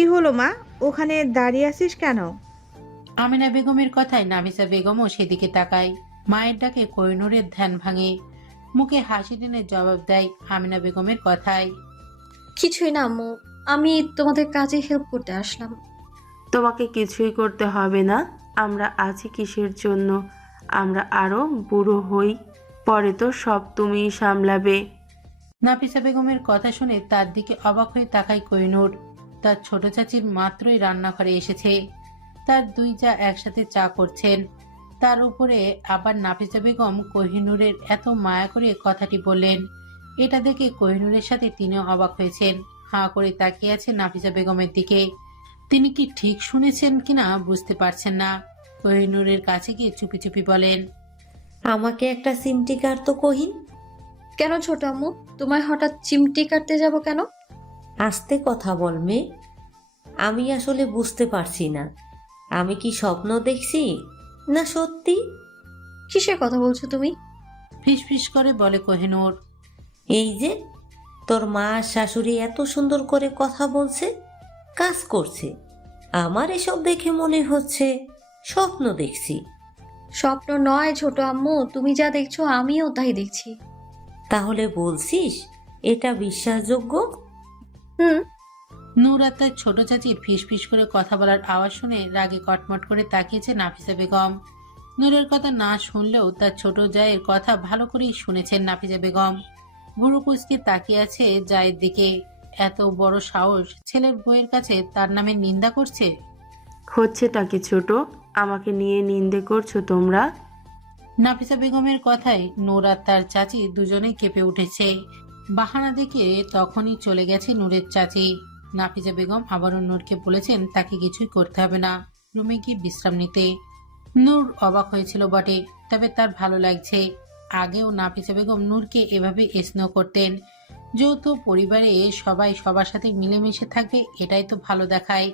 কি হলো মা, ওখানে দাঁড়িয়ে আছিস কেন? আমিনা বেগমের কথায় নাফিসা বেগমও সেদিকে তাকায়। মায়ের ডাকে কোহিনূরের ধ্যান ভাঙে। মুখে হাসি টেনে জবাব দেয় আমিনা বেগমের কথায়। কিছুই না আম্মু, আমি তোমাদের কাজে হেল্প করতে আসলাম। তোমাকে কিছুই করতে হবে না। আমরা আছি কিসের জন্য? আমরা আরো বুড়ো হই, পরে তো সব তুমিই সামলাবে। নাফিসা বেগমের কথা শুনে তার দিকে অবাক হয়ে তাকায় কোহিনূর। তার ছোট চাচি মাত্রই রান্নাঘরে এসেছে। তার দুই যা একসাথে চা করছেন। তার উপরে আবার নাফিসা বেগম কোহিনূরের এত মায়া করে কথাটি বললেন। এটা দেখে কোহিনূরের সাথে তিনিও অবাক হয়েছেন। হাঁ করে তাকিয়ে আছে নাফিসা বেগমের দিকে। তিনি কি ঠিক শুনেছেন কিনা বুঝতে পারছেন না। কোহিনূরের কাছে গিয়ে চুপি চুপি বলেন, আমাকে একটা সিমটি কাটতো কহিন। কেন ছোট আম্মু, তোমায় হঠাৎ চিমটি কাটতে যাব কেন? আস্তে কথা বল মেয়ে। আমি আসলে বুঝতে পারছি না, আমি কি স্বপ্ন দেখছি না সত্যি? কিসের কথা বলছো তুমি? ফিস ফিস করে বলে কোহিনূর। এই যে তোর মা আর শাশুড়ি এত সুন্দর করে কথা বলছে, কাজ করছে, আমার এসব দেখে মনে হচ্ছে স্বপ্ন দেখছি। স্বপ্ন নয় ছোট আম্মু, তুমি যা দেখছো আমিও তাই দেখছি। তাহলে বলছিস এটা বিশ্বাসযোগ্য? হুম। নূর আর তার ছোট চাচির ফিস ফিস করে কথা বলার আওয়াজ শুনে রাগে কটমট করে তাকিয়েছে নাফিসা বেগম। নূরের কথা না শুনলেও তার ছোট জায়ের কথা ভালো করেই শুনেছেন নাফিসা বেগম। বুড়ো কুচকে তাকিয়ে আছে জায়ের দিকে। এত বড় সাহস, ছেলের বউয়ের কাছে তার নামে নিন্দা করছে। হচ্ছেটা কি ছোট? আমাকে নিয়ে নিন্দে করছো তোমরা? নাফিসা বেগমের কথায় নূর আর তার চাচি দুজনেই কেঁপে উঠেছে। বাহানা দেখে তখনই চলে গেছে নূরের চাচি। নাফিসা বেগম আবারও নূরকে বলেছেন তাকে কিছুই করতে হবে না, রুমে গিয়ে বিশ্রাম নিতে। নূর অবাক হয়েছিল বটে, তবে তার ভালো লাগছে। আগেও নাফিসা বেগম নূরকে এভাবে স্নেহ করতেন। যৌথ পরিবারে সবাই সবার সাথে মিলেমিশে থাকবে, এটাই তো ভালো দেখায়।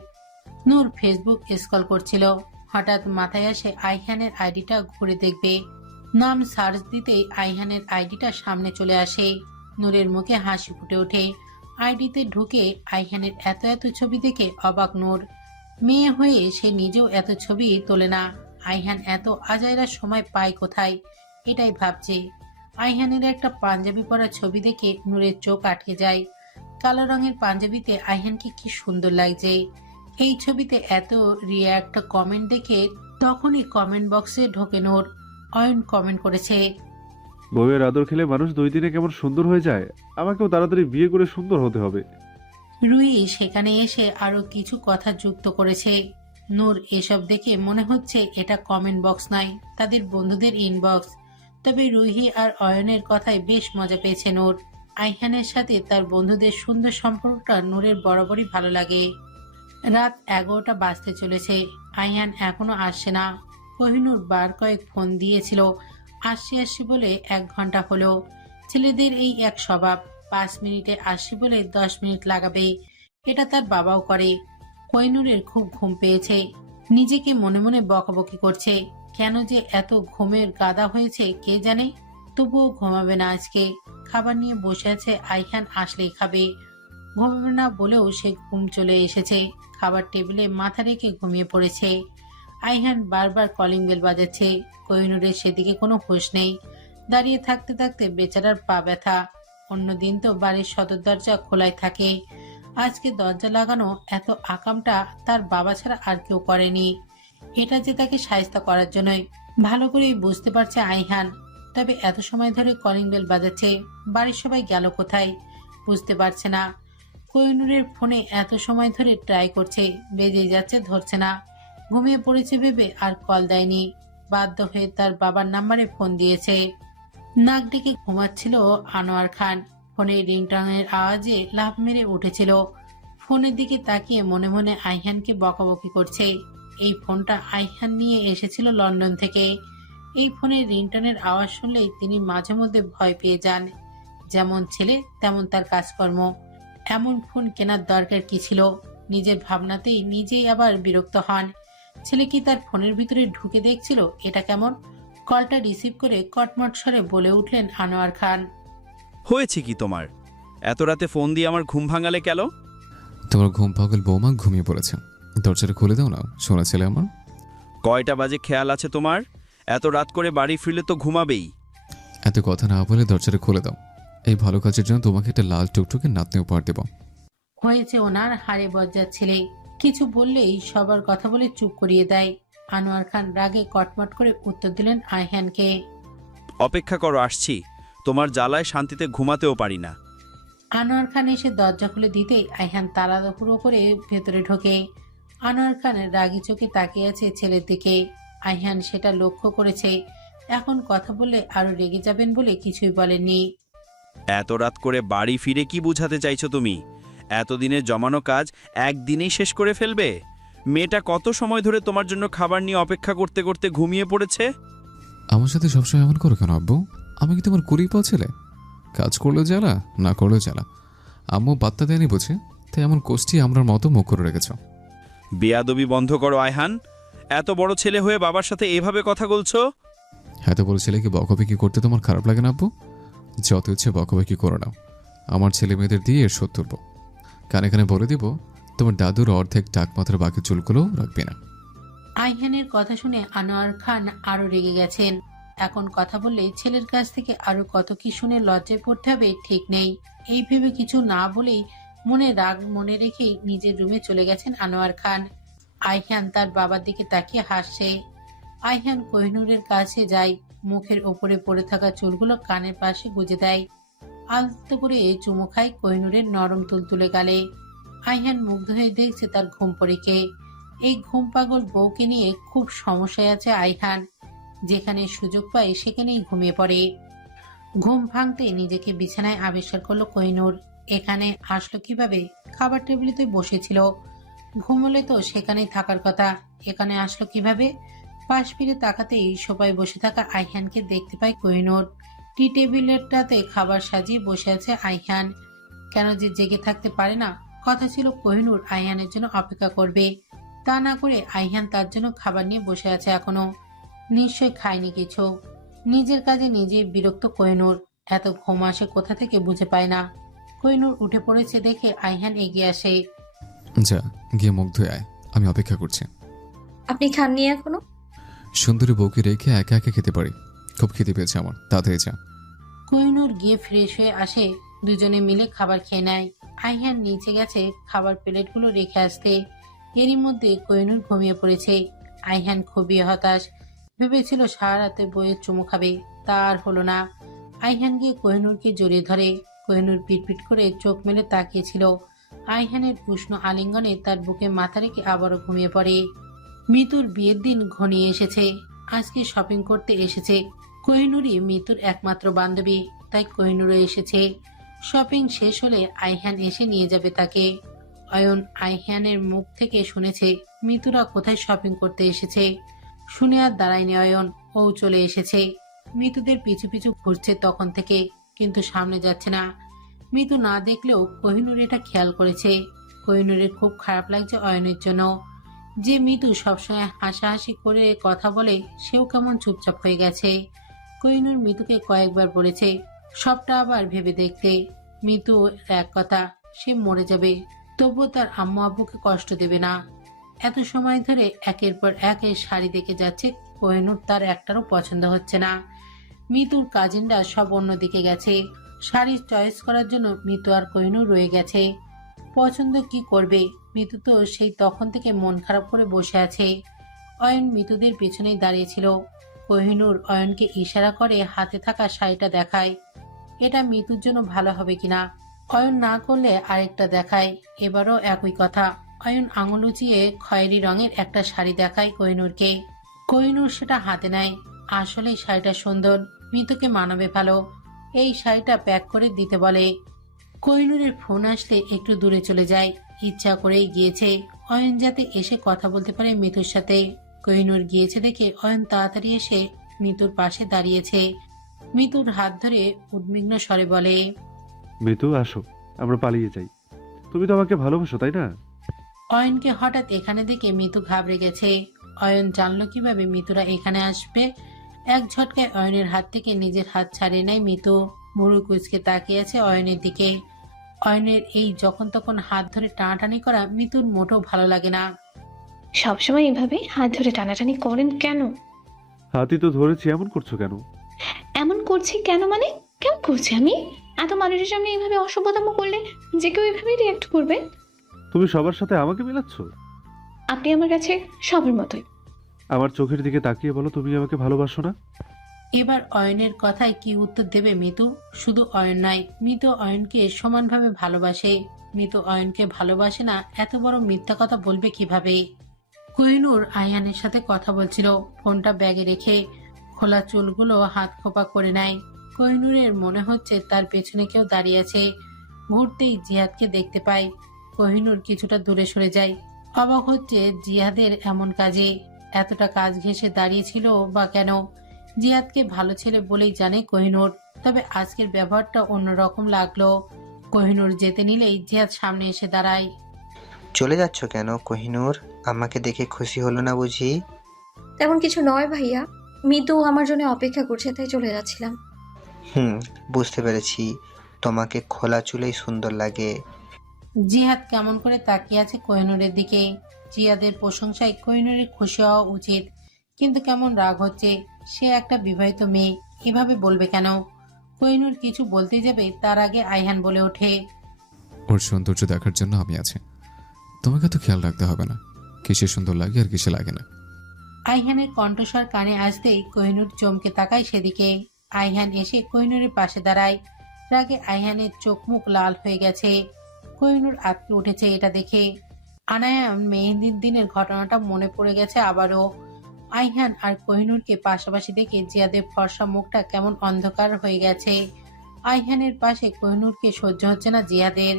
নূর ফেসবুক স্ক্রল করছিল। হঠাৎ মাথায় আসে আইহানের আইডিটা ঘুরে দেখবে। নাম সার্চ দিতেই আইহানের আইডিটা সামনে চলে আসে। নূরের মুখে হাসি ফুটে ওঠে। আইডিতে ঢুকে আইহানের এত এত ছবি দেখে অবাক নূর। মেয়ে হয়ে সে নিজেও এত ছবি তোলে না। আইহান এত আজাইরা সময় পায় কোথায়, এটাই ভাবছে। আইহানের একটা পাঞ্জাবি পরা ছবি দেখে নূরের চোখ আটকে যায়। কালো রঙের পাঞ্জাবিতে আইহানকে কি সুন্দর লাগছে। এই ছবিতে এত রিয়াক্ট কমেন্ট দেখে তখনই কমেন্ট বক্সে ঢোকে নূর। অয়ন কমেন্ট করেছে, বউয়ের আদর খেলে মানুষ 2 দিনে কেমন সুন্দর হয়ে যায়। আমাকেও তাড়াতাড়ি বিয়ে করে সুন্দর হতে হবে। রুহি সেখানে এসে আরো কিছু কথা যুক্ত করেছে। নূর এসব দেখে মনে হচ্ছে এটা কমেন্ট বক্স নয়, তাদের বন্ধুদের ইনবক্স। তবে রুহি আর অয়নের কথায় বেশ মজা পেয়েছে নূর। আইহানের সাথে তার বন্ধুদের সুন্দর সম্পর্কটা নূরের বরাবরই ভালো লাগে। রাত 11টা বাজতে চলেছে। আইহান এখনো আসছে না। কোহিনূর বার কয়েক ফোন দিয়েছিল, আসছি আসছি বলে 1 ঘন্টা হলো। ছেলেদের এই এক স্বভাব, 5 মিনিটে আসছি বলে 10 মিনিট লাগাবে। এটা তার বাবাও করে। কোহিনূরের খুব ঘুম পেয়েছে। নিজেকে মনে মনে বকাবকি করছে। কেন যে এত ঘুমের গাদা হয়েছে কে জানে। তবুও ঘুমাবে না আজকে। খাবার নিয়ে বসে আছে, আইহান আসলেই খাবে। ঘুমাবে না বলেও সে ঘুম চলে এসেছে। খাবার টেবিলে মাথা রেখে ঘুমিয়ে পড়েছে। আইহান বারবার কলিং বেল বাজাচ্ছে। কোহিনূরের সেদিকে কোনো হুঁশ নেই। দাঁড়িয়ে থাকতে থাকতে বেচারার পা ব্যথা। অন্যদিন তো বাড়ির সদর দরজা খোলাই থাকে। আজকে দরজা লাগানো এত আকামটা তার বাবা ছাড়া আর কেউ করেনি। এটা যে তাকে সাহায্য করার জন্যই, ভালো করেই বুঝতে পারছে আইহান। তবে এত সময় ধরে কলিং বেল বাজাচ্ছে, বাড়ির সবাই গেল কোথায় বুঝতে পারছে না। কোহিনূরের ফোনে এত সময় ধরে ট্রাই করছে, বেজে যাচ্ছে, ধরছে না। ঘুমিয়ে পড়েছে ভেবে আর কল দেয়নি। বাধ্য হয়ে তার বাবার নাম্বারে ফোন দিয়েছে। নাক ডেকে ঘুমাচ্ছিল আনোয়ার খান। ফোনে রিংটনের আওয়াজে লাফ মেরে উঠেছিল। ফোনের দিকে তাকিয়ে মনে মনে আইহানকে বকাবকি করছে। এই ফোনটা আইহান নিয়ে এসেছিল লন্ডন থেকে। এই ফোনের রিংটনের আওয়াজ শুনলেই তিনি মাঝে মধ্যে ভয় পেয়ে যান। যেমন ছেলে তেমন তার কাজকর্ম। এমন ফোন কেনার দরকার কি ছিল? নিজের ভাবনাতেই নিজেই আবার বিরক্ত হন। ছেলে কি তার ফোনের ভিতরে ঢুকে দেখছিল এটা কেমন? কলটা রিসিভ করে কটমট স্বরে বলে উঠলেন আনোয়ার খান, হয়েছে কি তোমার? এত রাতে ফোন দিয়ে আমার ঘুম ভাঙালে কেন? তোমার ঘুম পাগল বৌমা ঘুমিয়ে পড়েছে, দরজাটা খুলে দাও না সোনা ছেলে আমার। কয়টা বাজে খেয়াল আছে তোমার? এত রাত করে বাড়ি ফিরলে তো ঘুমাবেই। এত কথা না বলে দরজাটা খুলে দাও। এই ভালো কাজের জন্য তোমাকে একটা লাল টুকটুকে নাতনি উপহার দেব। হয়েছে ওনার হাড়ে বজ্জার ছেলে, কিছু বললেই সবার কথা বলে চুপ করিয়ে দেয়। আনোয়ার খান রাগে কটমট করে উত্তর দিলেন আয়হানকে। অপেক্ষা করো, আসছি। তোমার জ্বালায় শান্তিতে ঘুমাতেও পারি না। আনোয়ার খান এসে দরজা খুলে দিতেই আয়হান তাড়াহুড়ো করে ভেতরে ঢোকে। আনোয়ার খান রাগী চোখে তাকিয়ে আছে ছেলের দিকে। আয়হান সেটা লক্ষ্য করেছে। এখন কথা বললে আরো রেগে যাবেন বলে কিছুই বলেননি। এত রাত করে বাড়ি ফিরে কি বুঝাতে চাইছো তুমি? এতদিনের জমানো কাজ একদিনেই শেষ করে ফেলবে? মেয়েটা কত সময় ধরে তোমার জন্য খাবার নিয়ে অপেক্ষা করতে করতে ঘুমিয়ে পড়েছে। আমার সাথে সবসময় এমন করো কেন আব্বু? আমি কি তোমার কুড়ি পাওয়া ছেলে? কাজ করলেও জ্বালা, না করলেও জ্বালা। আম্মু বার্তা দেয়নি বুঝে, তাই এমন কোষ্টি আমরার মতো মুখ করে রেখেছ। বেয়াদবি বন্ধ করো আয়হান। এত বড় ছেলে হয়ে বাবার সাথে এভাবে কথা বলছো? এত বড় ছেলেকে বকবকি করতে তোমার খারাপ লাগে না আব্বু? যত ইচ্ছে বকবকি করে নাও, আমার ছেলে মেয়েদের দিয়ে এর শোধ তুলব। কানে কানে বলে দিব তোমার দাদুর অর্ধেক টাক মাথার বাকি চুলগুলোও রাখবে না। আয়হানের কথা শুনে আনোয়ার খান আরো রেগে গেছেন। এখন কথা বললে ছেলের কাছ থেকে আরো কত কি শুনে লজ্জায় পড়তে হবে ঠিক নেই। এই ভেবে কিছু না বলেই মনে রাগ মনে রেখেই নিজের রুমে চলে গেছেন আনোয়ার খান। আয়হান তার বাবার দিকে তাকিয়ে হাসছে। আয়হান কোহিনূরের কাছে যায়, মুখের ওপরে পড়ে থাকা চুলগুলো কানের পাশে গুজে দেয়। আলতো করে চুমু খায় কোহিনূরের নরম তুলতুলে গালে। আয়হান মুগ্ধ হয়ে দেখছে তার ঘুম পরীকে। এই ঘুম পাগল বউকে নিয়ে খুব সমস্যায় আছে আয়হান। যেখানে সুযোগ পায় সেখানেই ঘুমিয়ে পড়ে। ঘুম ভাঙতে নিজেকে বিছানায় আবিষ্কার করলো কোহিনূর। এখানে আসলো কিভাবে? খাবার টেবিলে তো বসেছিল, ঘুমলে তো সেখানেই থাকার কথা, এখানে আসলো কিভাবে? পাশ ফিরে তাকাতেই সোফায় বসে থাকা আয়হানকে দেখতে পায় কোহিনূর। টি টেবিলেরটাতে খাবার সাজিয়ে বসে আছে আয়হান। কেন যে জেগে থাকতে পারে না? কথা ছিল কোহিনূর আয়হানের জন্য অপেক্ষা করবে, তা না করে আয়হান তার জন্য খাবার নিয়ে বসে আছে এখনো। নিশ্চয় খায়নি কিছু। নিজের কাজে নিজে বিরক্ত কোহিনূর। এত ঘুম আসে কোথা থেকে বুঝে পায় না। কোহিনূর উঠে পড়েছে দেখে আয়হান এগিয়ে আসে। যা গিয়ে মুখ ধুয়ে আয়, আমি অপেক্ষা করছি। আপনি খাননি এখনো? সুন্দরী বউকে রেখে একা একা খেতে পারি, খুব খেতে পেয়েছে আমার, তাড়াতাড়ি যা। কোহিনূর গিয়ে ফ্রেশ হয়ে আসে, দুজনে মিলে খাবার খেয়ে নেয়। আয়হান নিচে গেছে খাবার প্লেটগুলো রেখে আসতে। এরই মধ্যে কোহিনূর ঘুমিয়ে পড়েছে। আয়হান খুবই হতাশ, ভেবেছিল সারা রাতে বইয়ের চুমু খাবে, তা আর হলো না। আয়হান গিয়ে কোহিনূরকে জড়িয়ে ধরে। কোহিনূর পিটপিট করে চোখ মেলে তাকিয়েছিল। আয়হানের উষ্ণ আলিঙ্গনে তার বুকে মাথা রেখে আবারও ঘুমিয়ে পড়ে। মিতুর বিয়ের দিন ঘনিয়ে এসেছে। আজকে শপিং করতে এসেছে। কোহিনূরই মিতুর একমাত্র বান্ধবী, তাই কোহিনূরও এসেছে। শপিং শেষ হলে আয়হান এসে নিয়ে যাবে তাকে। অয়ন আয়হানের মুখ থেকে শুনেছে মিতুরা কোথায় শপিং করতে এসেছে। শুনে আর দাঁড়ায়নি অয়ন, ও চলে এসেছে। মিতুদের পিছু পিছু ঘুরছে তখন থেকে, কিন্তু সামনে যাচ্ছে না। মিতু না দেখলেও কোহিনূর এটা খেয়াল করেছে। কোহিনূরের খুব খারাপ লাগছে অয়নের জন্য। যে মিতু সবসময় হাসাহাসি করে কথা বলে, সেও কেমন চুপচাপ হয়ে গেছে। কোহিনূর মিতুকে কয়েকবার বলেছে সবটা আবার ভেবে দেখতে। মিতু এক কথা, সে মরে যাবে, তবুও তার আম্মু আব্বুকে কষ্ট দেবে না। এত সময় ধরে একের পর এক শাড়ি দেখে যাচ্ছে, কোহিনূর তার একটারও পছন্দ হচ্ছে না। মিতুর কাজিনরা সব অন্যদিকে গেছে। শাড়ি চয়েস করার জন্য মিতু আর কোহিনূর রয়ে গেছে। পছন্দ কি করবে? মিতু তো সেই তখন থেকে মন খারাপ করে বসে আছে। অয়ন মিতুদের পেছনেই দাঁড়িয়েছিল। কোহিনূর অয়নকে ইশারা করে হাতে থাকা শাড়িটা দেখায়। এটা মিতুর জন্য ভালো হবে কিনা। অয়ন না করলে আরেকটা দেখায়। এবারও একই কথা। অয়ন আঙুল উঁচিয়ে খয়েরি রঙের একটা শাড়ি দেখায় কোহিনূরকে। কোহিনূর সেটা হাতে নেয়। আসলে শাড়িটা সুন্দর, মিতুকে মানাবে ভালো। এই শাড়িটা প্যাক করে দিতে বলে। কোহিনূরের ফোন আসলে একটু দূরে চলে যায়। ইচ্ছা করেই গিয়েছে, অয়ন যাতে এসে কথা বলতে পারে মিতুর সাথে। কোহিনূর গিয়েছে দেখে অয়ন তাড়াতাড়ি এসে মিতুর পাশে দাঁড়িয়েছে। মিতুর হাত ধরে উদ্বিগ্ন স্বরে বলে, মিতু আসো, আমরা পালিয়ে যাই। তুমি তো আমাকে ভালোবাসো তাই না? অয়নকে হঠাৎ এখানে দেখে মিতু ঘাবড়ে গেছে। অয়ন জানলো কিভাবে মিতুরা এখানে আসবে। এক ঝটকায় অয়নের হাত থেকে নিজের হাত ছাড়িয়ে নেয় মিতু। মুড়ু কুচকে তাকিয়ে আছে অয়নের দিকে। অয়নের এই যখন তখন হাত ধরে টানাটানি করা মিতুর মোটেও ভালো লাগে না। সবসময় এভাবে হাত ধরে টানাটানি করেন কেন? হাতই তো ধরেছি, এমন করছো কেন? এমন করছি কেন মানে? কেমন করছি আমি? এত মানুষের সামনে এইভাবে অসভ্যতাম করলে যে কেউ এইভাবেই রিয়াক্ট করবে। তুমি সবার সাথে আমাকে মেলাচ্ছ? আপনি আমার কাছে সবার মতোই। আমার চোখের দিকে তাকিয়ে বলো, তুমি আমাকে ভালোবাসো না? এবার অয়নের কথায় কি উত্তর দেবে মিতু? শুধু অয়ন নয়, মিতু অয়নকে সমানভাবে ভালোবাসে। মিতু অয়নকে ভালোবাসে না এত বড় মিথ্যা কথা বলবে কিভাবে? কোহিনূর আয়ানের সাথে কথা বলছিল, ফোনটা ব্যাগে রেখে খোলা চুলগুলো হাত খোপা করে নেয়। কোহিনূরের মনে হচ্ছে তার পেছনে কেউ দাঁড়িয়ে আছে। মুহূর্তেই জিহাদকে দেখতে পায়। কোহিনূর কিছুটা দূরে সরে যায়। অবাক হচ্ছে জিহাদের এমন কাজে। এতটা কাজ ঘেঁষে দাঁড়িয়েছিল বা কেন? জিহাদকে ভালো ছেলে বলেই জানে কোহিনূর, তবে আজকের ব্যবহারটা অন্যরকম লাগলো। কোহিনূর যেতে নিলেই জিহাদ সামনে এসে দাঁড়ায়। চলে যাচ্ছ কেন কোহিনূর? আমাকে দেখে খুশি হলো না বুঝি? তেমন কিছু নয় ভাইয়া, মিতু আমার জন্য অপেক্ষা করছে তাই চলে যাচ্ছিলাম। বুঝতে পেরেছি, তোমাকে খোলা চুলেই সুন্দর লাগে। জিহাদ কেমন করে তাকিয়ে আছে কোহিনূরের দিকে। জিহাদের প্রশংসায় কোহিনূরের খুশি হওয়া উচিত, কিন্তু কেমন রাগ হচ্ছে। সে একটা বিবাহিত মেয়ে, এভাবে বলবে কেন? কোহিনূর কিছু বলতে যাবে তার আগে আইহান বলে ওঠে, ওর সৌন্দর্য দেখার জন্য আমি আছি, তোমাকে তো খেয়াল রাখতে হবে না কিসে সুন্দর লাগে আর কিসে লাগে না। আইহানের কণ্ঠস্বর কানে আসতেই কোহিনূর চমকে তাকায় সেদিকে। আইহান এসে কোহিনূরের পাশে দাঁড়ায়। রাগে আইহানের চোখ মুখ লাল হয়ে গেছে। কোহিনূর আটকে উঠেছে এটা দেখে। আনায়ান মেহেদির দিনের ঘটনাটা মনে পড়ে গেছে আবারও। আইহান আর কোহিনূরকে পাশাপাশি দেখে জিয়াদের ফর্সা মুখটা কেমন অন্ধকার হয়ে গেছে। আইহানের পাশে কোহিনূরকে সহ্য হচ্ছে না জিয়াদের।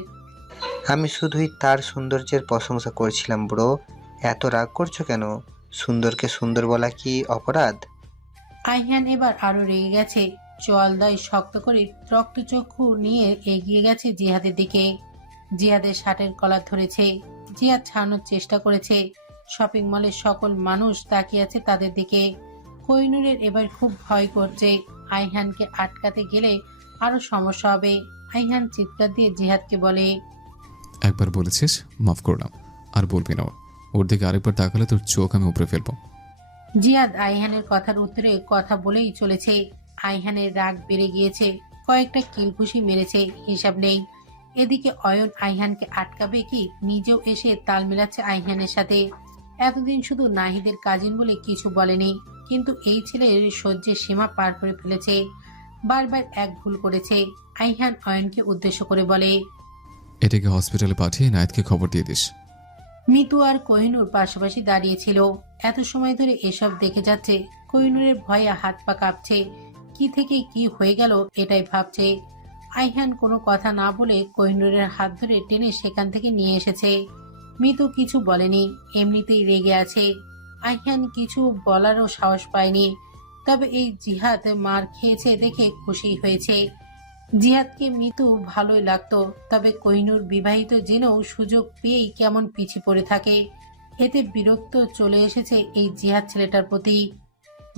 আমি শুধুই তার সৌন্দর্যের প্রশংসা করছিলাম ব্রো, এত রাগ করছো কেন? সুন্দরকে সুন্দর বলা কি অপরাধ? আইহান এবার আরো রেগে গেছে। চোয়ালদায় শক্ত করে রক্তচক্ষু নিয়ে এগিয়ে গেছে জিহাদের দিকে। জিহাদের শার্টের কলার ধরেছে। জিহাদ ছাড়ানোর চেষ্টা করেছে। শপিং মলের সকল মানুষ তাকিয়ে আছে তাদের দিকে। কোহিনূরের এবার খুব ভয় করছে, আইহানকে আটকাতে গেলে আরো সমস্যা হবে। আইহান চিৎকার দিয়ে জিহাদকে বলে, একবার বলেছিস, মাফ করলাম, আর বলবি না। ওর দিকে আরেকবার তাকালে তোর চোখ আমি উপরে ফেলবো। জিহাদ আইহানের কথার উত্তরে কথা বলেই চলেছে। আইহানের রাগ বেড়ে গিয়েছে, কয়েকটা কিলঘুষি মেরেছে, হিসাব নেই। এদিকে অয়ন আইহানকে আটকাবে কি নিজেও এসে তাল মেলাচ্ছে আইহানের সাথে। এতদিন শুধু নাহিদের কাজিন বলে কিছু বলেনি, কিন্তু এই ছেলের সহ্যের সীমা পার করে ফেলেছে। বারবার এক ভুল করেছে। আইহান অয়নকে উদ্দেশ্য করে বলে, এটাকে হসপিটালে পাঠিয়ে নাইতকে খবর দিয়ে দিস। মিতু আর কোহিনূর পাশাপাশি দাঁড়িয়েছিল। এত সময় ধরে এসব দেখে যাচ্ছে। কোহিনূরের ভয়ে হাত পা কাঁপছে। কি থেকে কি হয়ে গেল এটাই ভাবছে। আইহান কোনো কথা না বলে কোহিনূরের হাত ধরে টেনে সেখান থেকে নিয়ে এসেছে। মিতু কিছু বলেনি, এমনিতেই রেগে আছে। আইহান কিছু বলারও সাহস পায়নি। তবে এই জিহাদ মার খেয়েছে দেখে খুশি হয়েছে। জিহাদকে মিতু ভালোই লাগতো, তবে কোহিনূর বিবাহিত জেনেও সুযোগ পেয়েই কেমন পিছিয়ে পড়ে থাকে। এতে বিরক্ত চলে এসেছে এই জিহাদ ছেলেটার প্রতি।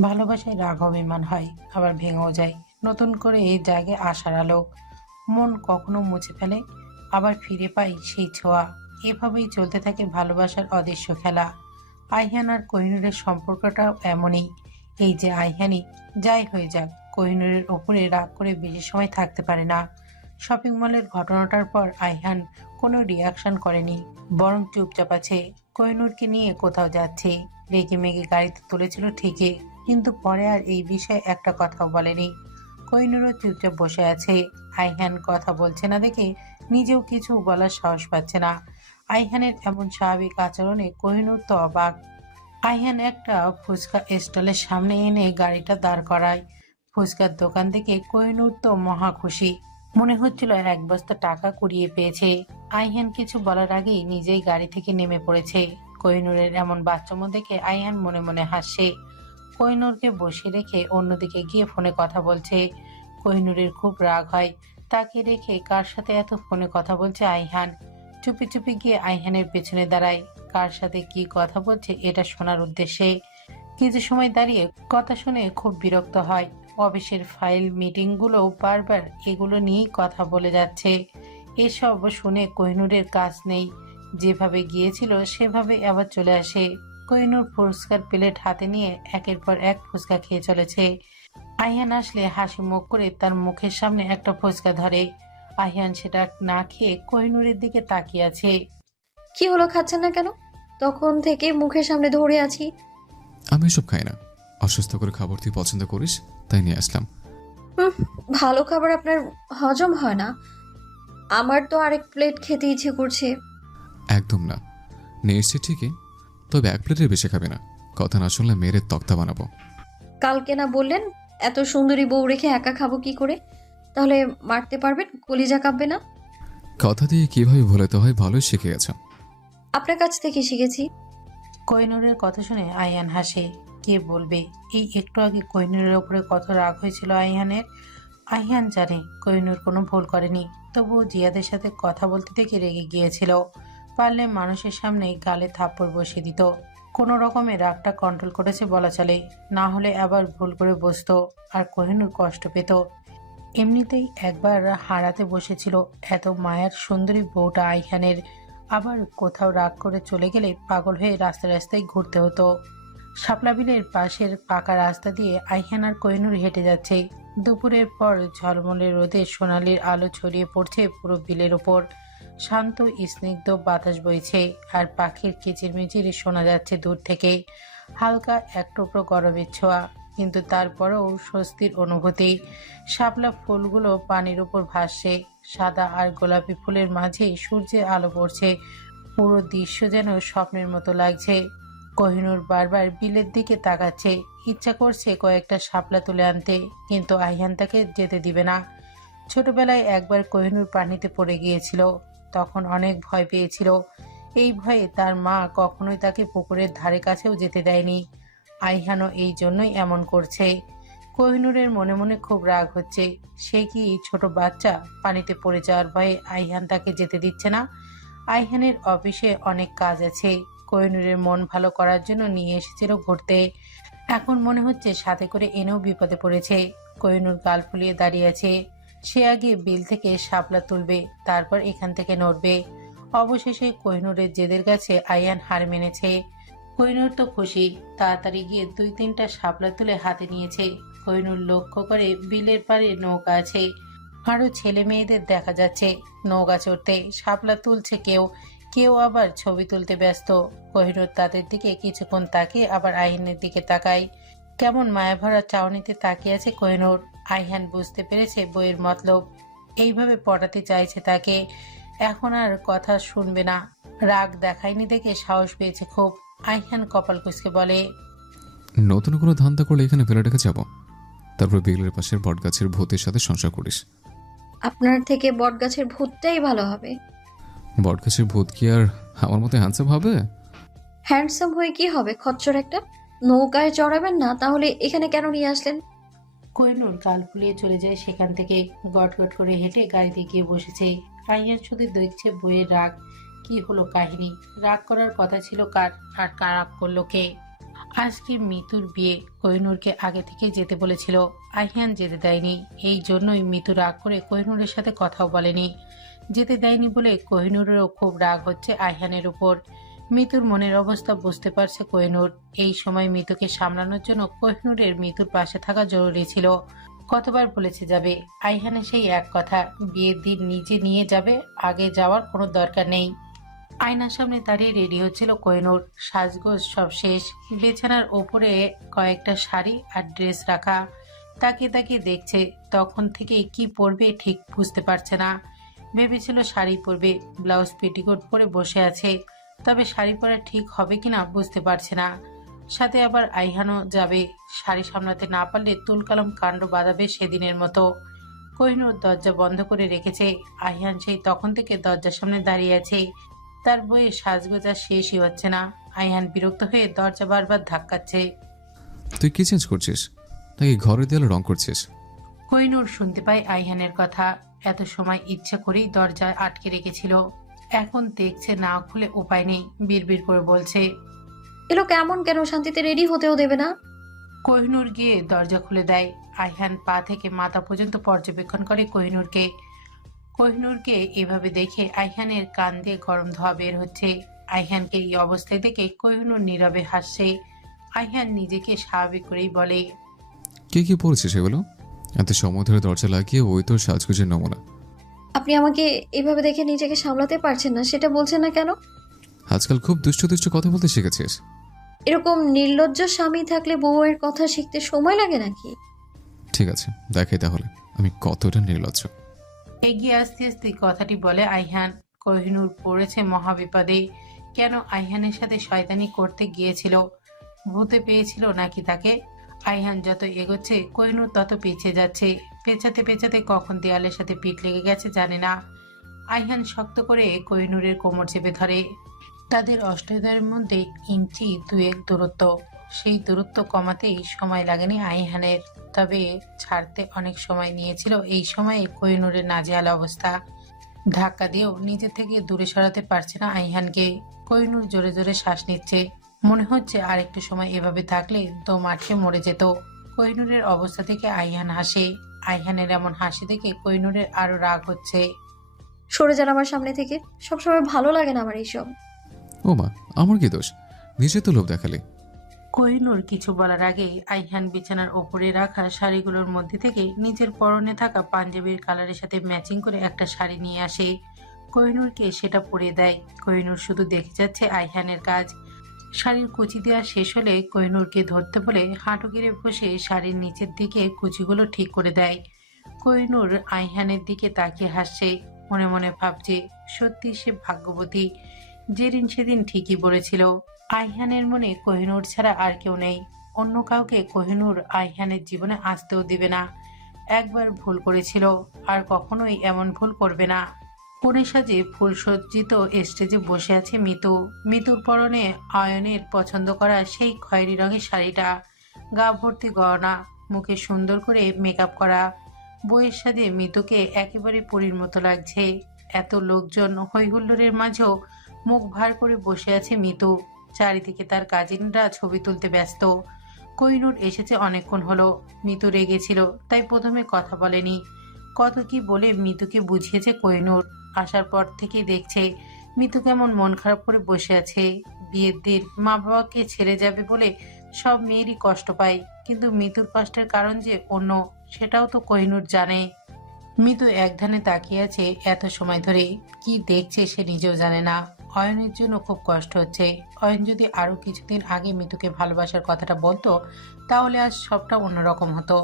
ভালোবাসায় রাগ অভিমান হয়, আবার ভেঙেও যায়। নতুন করে এই জায়গায় আসার আলো। মন কখনো মুছে ফেলে, আবার ফিরে পাই সেই ছোঁয়া। এভাবেই চলতে থাকে ভালোবাসার অদৃশ্য খেলা। আইহান আর কোহিনূরের সম্পর্কটাও এমনই। এই যে আইহানি যাই হয়ে যাক, কোহিনূরের ওপরে রাগ করে বেশি সময় থাকতে পারে না। শপিং মলের ঘটনাটার পর আইহান কোনো রিয়াকশন করেনি, বরং চুপচাপ আছে। কোহিনূরকে নিয়ে কোথাও যাচ্ছে, রেগে মেগে গাড়িতে তুলেছিল ঠিকই, কিন্তু পরে আর এই বিষয়ে একটা কথাও বলেনি। কোহিনূরও চুপচাপ বসে আছে। আইহান কথা বলছে না দেখে নিজেও কিছু বলার সাহস পাচ্ছে না। আইহানের এমন স্বাভাবিক আচরণে কোহিনূর তো অবাক। আইহান একটা ফুচকা স্টলের সামনে এনে গাড়িটা দাঁড় করায়। ফুচকার দোকান থেকে কোহিনূর তো মহা খুশি, মনে হচ্ছিল এক বস্তা টাকা কুড়িয়ে পেয়েছে। আইহান কিছু বলার আগেই নিজেই গাড়ি থেকে নেমে পড়েছে। কোহিনূরের এমন বাচ্চামো দেখে আইহান মনে মনে হাসছে। কোহিনূরকে বসে রেখে অন্যদিকে গিয়ে ফোনে কথা বলছে। কোহিনূরের খুব রাগ হয়, তাকে রেখে কার সাথে এত ফোনে কথা বলছে আইহান। চুপি চুপি গিয়ে আইহানের পেছনে দাঁড়ায়, কার সাথে কি কথা বলছে এটা শোনার উদ্দেশ্যে। কিছু সময় দাঁড়িয়ে কথা শুনে খুব বিরক্ত হয়। অফিসের ফাইল মিটিংগুলো বারবার এগুলো নিয়েই কথা বলে যাচ্ছে। এসব শুনে কোহিনূরের কাজ নেই, যেভাবে গিয়েছিল সেভাবে আবার চলে আসে। কোহিনূর ফুচকার প্লেট হাতে নিয়ে একের পর এক ফুচকা খেয়ে চলেছে। আইহান আসলে হাসি মুখ করে তার মুখের সামনে একটা ফুচকা ধরে। আইহান সেটা না খেয়ে কোহিনূরের দিকে তাকিয়ে আছে। কি হলো, খাচ্ছেন না কেন? তখন থেকে মুখের সামনে ধরে আছি। আমি এসব খাই না। অসুস্থ করে খাবার তুই পছন্দ করিস, তাই নিয়ে আসলাম। ভালো খাবার আপনার হজম হয় না। আমার তো আরেক প্লেট খেতে ইচ্ছে করছে। একদম না, নিয়ে এসছি ঠিকই, তবে এক প্লেটের বেশি খাবে না। কথা না শুনলে মেরে তক্তা বানাবো। কালকে না বললেন এত সুন্দরী বউ রেখে একা খাবো কি করে? তাহলে মারতে পারবেন, কলিজা কাঁপবে না? কথা দিয়ে কিভাবে ভুলাতে হয় ভালোই শিখে গেছে। আপনার কাছ থেকে শিখেছি। কোহিনূরের কথা শুনে আইহান হাসে। কে বলবে, এই একটু আগে কোহিনূরের ওপরে কত রাগ হয়েছিল আইহানের। আইহান জানে কোহিনূর কোনো ভুল করেনি, তবুও জিয়াদের সাথে কথা বলতে থেকে রেগে গিয়েছিল। পারলে মানুষের সামনে গালে থাপ্পড় বসিয়ে দিত। কোনো রকমে রাগটা কন্ট্রোল করেছে বলা চলে, না হলে আবার ভুল করে বসতো আর কোহিনূর কষ্ট পেত। এমনিতেই একবার হারাতে বসেছিল এত মায়ার সুন্দরী বউটা আইহানের, আবার কোথাও রাগ করে চলে গেলে পাগল হয়ে রাস্তায় রাস্তায় ঘুরতে হতো। শাপলা বিলের পাশের পাকা রাস্তা দিয়ে আইহান আর কোহিনূর হেঁটে যাচ্ছে। দুপুরের পর ঝলমলে রোদে সোনালির আলো ছড়িয়ে পড়ছে পুরো বিলের ওপর। শান্ত স্নিগ্ধ বাতাস বইছে আর পাখির কিচিরমিচির শোনা যাচ্ছে দূর থেকে। হালকা এক টুকরো গরমের ছোঁয়া, কিন্তু তারপরেও স্বস্তির অনুভূতি। শাপলা ফুলগুলো পানির উপর ভাসছে, সাদা আর গোলাপি ফুলের মাঝে সূর্যের আলো পড়ছে। পুরো দৃশ্য যেন স্বপ্নের মতো লাগছে। কোহিনূর বারবার বিলের দিকে তাকাচ্ছে, ইচ্ছা করছে কয়েকটা শাপলা তুলে আনতে, কিন্তু আইহান তাকে যেতে দিবে না। ছোটবেলায় একবার কোহিনূর পানিতে পড়ে গিয়েছিল, তখন অনেক ভয় পেয়েছিল। এই ভয়ে তার মা কখনোই তাকে পুকুরের ধারে কাছেও যেতে দেয়নি। আইহানও এই জন্যই এমন করছে। কোহিনূরের মনে মনে খুব রাগ হচ্ছে। সে কি ছোট বাচ্চা? পানিতে পড়ে যাওয়ার ভয়ে আইহান তাকে যেতে দিচ্ছে না। আইহানের অফিসে অনেক কাজ আছে, কোহিনূরের মন ভালো করার জন্য নিয়ে এসেছিল ঘুরতে। এখন মনে হচ্ছে সাথে করে এনেও বিপদে পড়েছে। কোহিনূর গাল ফুলিয়ে দাঁড়িয়ে আছে। সে আগে বিল থেকে শাপলা তুলবে, তারপর এখান থেকে নড়বে। অবশেষে কোহিনূরের জেদের কাছে আইহান হার মেনেছে। কোহিনূর তো খুশি, তাড়াতাড়ি গিয়ে 2-3টা শাপলা তুলে হাতে নিয়েছে। কোহিনূর লক্ষ্য করে বিলের পাড়ে নৌকা আছে, আরো ছেলে মেয়েদের দেখা যাচ্ছে নৌকা চড়তে। শাপলা তুলছে কেউ, কেউ আবার ছবি তুলতে ব্যস্ত। কোহিনূর তাদের দিকে কিছুক্ষণ তাকিয়ে আবার আইহানের দিকে তাকায়। কেমন মায়াভরা চাউনিতে তাকিয়ে আছে কোহিনূর। আইহান বুঝতে পেরেছে বইয়ের মতলব। এইভাবে পটাতে চাইছে তাকে, এখন আর কথা শুনবে না। রাগ দেখায়নি দেখে সাহস পেয়েছে খুব। আইহান কপাল কুঁচকে বলে, নতুন কোনো ধান্দা করলে এখানে ফেলে রেখে যাব, তারপর বিলের পাশের বটগাছের ভূতের সাথে সংসার করিস। আপনার থেকে বটগাছের ভূতটাই ভালো হবে। বটগাছের ভূত কি আর আমার মতো হ্যান্ডসাম হবে? হ্যান্ডসাম হয়ে কি হবে, খচ্চর একটা? নৌকায় চড়াবেন না, তাহলে এখানে কেন নিয়ে আসলেন? কোহিনূর গাল ফুলিয়ে চলে যায় সেখান থেকে। গট গট করে হেঁটে গাড়িতে গিয়ে বসেছে। আইহান শুধু দেখছে বইয়ের রাগ। কি হলো কাহিনী? রাগ করার কথা ছিল কার, আর কার রাগ করলো কে? আজকে মিতুর বিয়ে, কোহিনূরকে আগে থেকে যেতে বলেছিল, আইহান যেতে দেয়নি। এই জন্যই মিতু রাগ করে কোহিনূরের সাথে কথাও বলেনি। যেতে দেয়নি বলে কোহিনূরেরও খুব রাগ হচ্ছে আইহানের উপর। মিতুর মনের অবস্থা বুঝতে পারছে কোহিনূর। এই সময় মিতুকে সামলানোর জন্য কোহিনূরের মিতুর পাশে থাকা জরুরি ছিল। কতবার বলেছে যাবে, আইহানের সেই এক কথা, বিয়ের দিন নিজে নিয়ে যাবে, আগে যাওয়ার কোনো দরকার নেই। আয়নার সামনে দাঁড়িয়ে রেডি হচ্ছিল কোহিনূর। সাজগোজ সব শেষ, বিছানার ওপরে কয়েকটা শাড়ি আর ড্রেস রাখা। তাকিয়ে তাকিয়ে দেখছে, তখন থেকে কি পরবে ঠিক বুঝতে পারছে না। ভেবেছিল শাড়ি পরবে, ব্লাউজ পেটিকোট পরে বসে আছে, তবে শাড়ি পরা ঠিক হবে কিনা বুঝতে পারছে না। সাথে আবার আইহানও যাবে। শাড়ি সামলাতে না পারলে তুলকালাম কাণ্ড বাঁধাবে সেদিনের মতো। কোহিনূর দরজা বন্ধ করে রেখেছে। আইহান সেই তখন থেকে দরজার সামনে দাঁড়িয়ে আছে। তার বইয়ে সাজগোজা শেষই হচ্ছে না। আইহান বিরক্ত হয়ে দরজা বারবার ধাক্কাচ্ছে। তুই কি চেঞ্জ করছিস, নাকি ঘরের দেয়ালে রং করছিস? কোহিনূর শুনতে পায় আইহানের কথা। এত সময় ইচ্ছা করেই দরজা আটকে রেখেছিল, এখন দেখছে না খুলে উপায় নেই, বিড়বিড় করে বলছে, এলো কেমন, কেন শান্তিতে রেডি হতেও দেবে না? কোহিনূর গিয়ে দরজা খুলে দেয়। আইহান পা থেকে মাথা পর্যন্ত পর্যবেক্ষণ করে কোহিনূরকে। কোহিনূরকে এভাবে দেখে আইহানের কান দিয়ে গরম ধোয়া বের হচ্ছে। আইহানকে এই অবস্থায় দেখে কোহিনূর নীরবে হাসছে। আইহান নিজেকে স্বাভাবিক করেই বলে, কে কি পড়েছে সেগুলো? এত সময় ধরে দরজা লাগিয়ে ওই তোর সাজগুজের নমুনা। আপনি আমাকে এভাবে দেখে নিজেকে সামলাতে পারছেন না সেটা বলছেন না কেন? আজকাল খুব দুষ্ট দুষ্ট কথা বলতে শিখেছিস। এরকম নির্লজ্জ স্বামী থাকলে বউয়ের কথা শিখতে সময় লাগে নাকি? ঠিক আছে, দেখাই তাহলে আমি কতটা নির্লজ্জ। এগিয়ে আস্তে আস্তে কথাটি বলে আইহান। কোহিনূর পড়েছে মহাবিপদে। কেন আইহানের সাথে শয়তানি করতে গিয়েছিল? ভূতে পেয়েছিল নাকি তাকে? আইহান যত এগোচ্ছে কোহিনূর তত পিছিয়ে যাচ্ছে। পেছাতে পেছাতে কখন দেয়ালের সাথে পিঠ লেগে গেছে জানে না। আইহান শক্ত করে কোহিনূরের কোমর চেপে ধরে। তাদের অষ্টদয়ের মধ্যে ইঞ্চি দুয়েক দূরত্ব। সেই দূরত্ব কমাতেই সময় লাগেনি আইহানের, তবে ছাড়তে অনেক সময় নিয়েছিল। এই সময়ে কোহিনূরের নাজেহাল অবস্থা। ধাক্কা দিয়েও নিজে থেকে দূরে সরাতে পারছে না আইহানকে। কোহিনূর জোরে জোরে শ্বাস নিচ্ছে। মনে হচ্ছে আরেকটু সময় এভাবে থাকলে দম আটকে মরে যেত। কোহিনূরের অবস্থা থেকে আইহান হাসে। আইহানের এমন হাসি দেখে কোহিনূরের আরো রাগ হচ্ছে। সরে যান আমার সামনে থেকে, সবসময় ভালো লাগে না আমার এইসব। ও মা, আমার কি দোষ? নিজে তো লোভ দেখালে। কোহিনূর কিছু বলার আগেই আইহান বিছানার ওপরে রাখা শাড়িগুলোর মধ্যে থেকে নিজের পরনে থাকা পাঞ্জাবির কালারের সাথে ম্যাচিং করে একটা শাড়ি নিয়ে আসে। কোহিনূরকে সেটা পরিয়ে দেয়। কোহিনূর শুধু দেখে যাচ্ছে আইহানের কাজ। শাড়ির কুচি দেওয়া শেষ হলে কোহিনূরকে ধরতে বলে হাঁটু গেড়ে বসে শাড়ির নিচের দিকে কুচিগুলো ঠিক করে দেয়। কোহিনূর আইহানের দিকে তাকিয়ে হাসছে। মনে মনে ভাবছে সত্যি সে ভাগ্যবতী। যেদিন সেদিন ঠিকই বলেছিল। আইহানের মনে কোহিনূর ছাড়া আর কেউ নেই। অন্য কাউকে কোহিনূর আইহানের জীবনে আসতেও দিবে না। একবার ভুল করেছিল, আর কখনোই এমন ভুল করবে না। কোণে সাজে ফুল সজ্জিত স্টেজে বসে আছে মিতু। মিতুর পরনে অয়নের পছন্দ করা সেই খয়েরি রঙের শাড়িটা। গা ভর্তি গয়না, মুখে সুন্দর করে মেকআপ করা। বইয়ের সাজে মিতুকে একেবারে পরীর মতো লাগছে। এত লোকজন হইহুল্লোড়ের মাঝেও মুখ ভার করে বসে আছে মিতু। চারিদিকে তার কাজিনরা ছবি তুলতে ব্যস্ত। কোহিনূর এসেছে অনেকক্ষণ হলো। মিতু রেগেছিল, তাই প্রথমে কথা বলেনি। কত কি বলে মিতুকে বুঝিয়েছে কোহিনূর। আসার পর থেকে দেখছে মিতু কেমন মন খারাপ করে বসে আছে। বিয়ের দিন মা বাবাকে ছেড়ে যাবে বলে সব মেয়েরই কষ্ট পায়, কিন্তু মিতুর কষ্টের কারণ যে অন্য, সেটাও তো কোহিনূর জানে। মিতু একধানে তাকিয়ে আছে এত সময় ধরে। কি দেখছে সে নিজেও জানে না। অয়নের জন্য খুব কষ্ট হচ্ছে। অয়ন যদি আরো কিছুদিন আগে মিতুকে ভালোবাসার কথাটা বলতো, তাহলে আজ সবটা অন্যরকম হতো।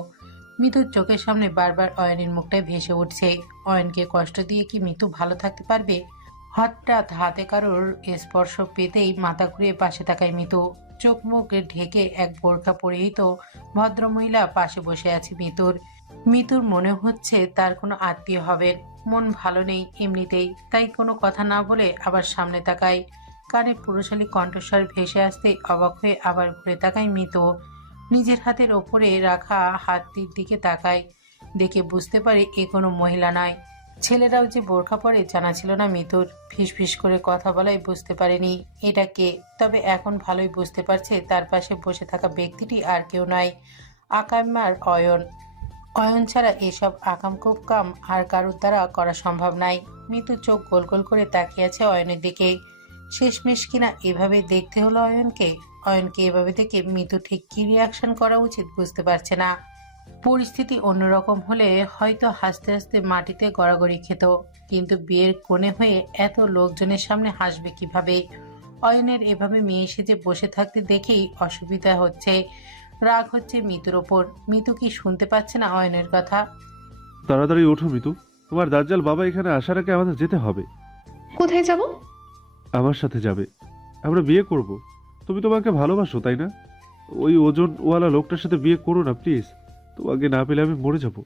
মিতুর চোখের সামনে বারবার অয়নের মুখটাই ভেসে উঠছে। অয়নকে কষ্ট দিয়ে কি মিতু ভালো থাকতে পারবে? হঠাৎ হাতে কারোর স্পর্শ পেতেই মাথা ঘুরিয়ে পাশে তাকায় মিতু। চোখ মুখ ঢেকে এক বোরখা পরিহিত ভদ্রমহিলা পাশে বসে আছে মিতুর। মিতুর মনে হচ্ছে তার কোনো আত্মীয় হবেন। মন ভালো নেই এমনিতেই, তাই কোনো কথা না বলে আবার সামনে তাকায়। কানে পুরুষালী কণ্ঠস্বর ভেসে আসতেই অবাক হয়ে আবার ঘুরে তাকায় মিতু। নিজের হাতের ওপরে রাখা হাতটির দিকে তাকায়। দেখে বুঝতে পারে এ কোনো মহিলা নয়। ছেলেরাও যে বোরখা পরে জানা ছিল না মিতুর। ফিসফিস করে কথা বলাই বুঝতে পারেনি এটা কে, তবে এখন ভালোই বুঝতে পারছে তার পাশে বসে থাকা ব্যক্তিটি আর কেউ নয়, আকাম্মার অয়ন। অয়ন ছাড়া এসব আকাম কুকাম আর কারোর দ্বারা করা সম্ভব নয়। মিতু চোখ গোল গোল করে তাকিয়ে আছে অয়নের দিকে। শেষমেশ কিনা এভাবে দেখতে হলো অয়নকে। অয়নকে এভাবে দেখে মিতু ঠিক কি রিয়াকশন করা উচিত বুঝতে পারছে না। পরিস্থিতি অন্যরকম হলে হয়তো হাসতে হাসতে মাটিতে গড়াগড়ি খেত, কিন্তু বিয়ের কোণে হয়ে এত লোকজনের সামনে হাসবে কিভাবে? অয়নের এভাবে মেয়ে সেজে বসে থাকতে দেখেই অসুবিধা হচ্ছে। রাগ হচ্ছে মিতুর ওপর। মিতু কি শুনতে পাচ্ছে না অয়নের কথা? তাড়াতাড়ি ওঠো মিতু, তোমার দাজ্জাল বাবা এখানে আসার আগে আমাদের যেতে হবে। কোথায় যাব? আমার সাথে যাবে, আমরা বিয়ে করব। তুমি তোমাকে ভালোবাসো তাই না? ওই ওজনওয়ালা লোকটার সাথে বিয়ে করো না প্লিজ, তোমাকে না পেলে আমি মরে যাব।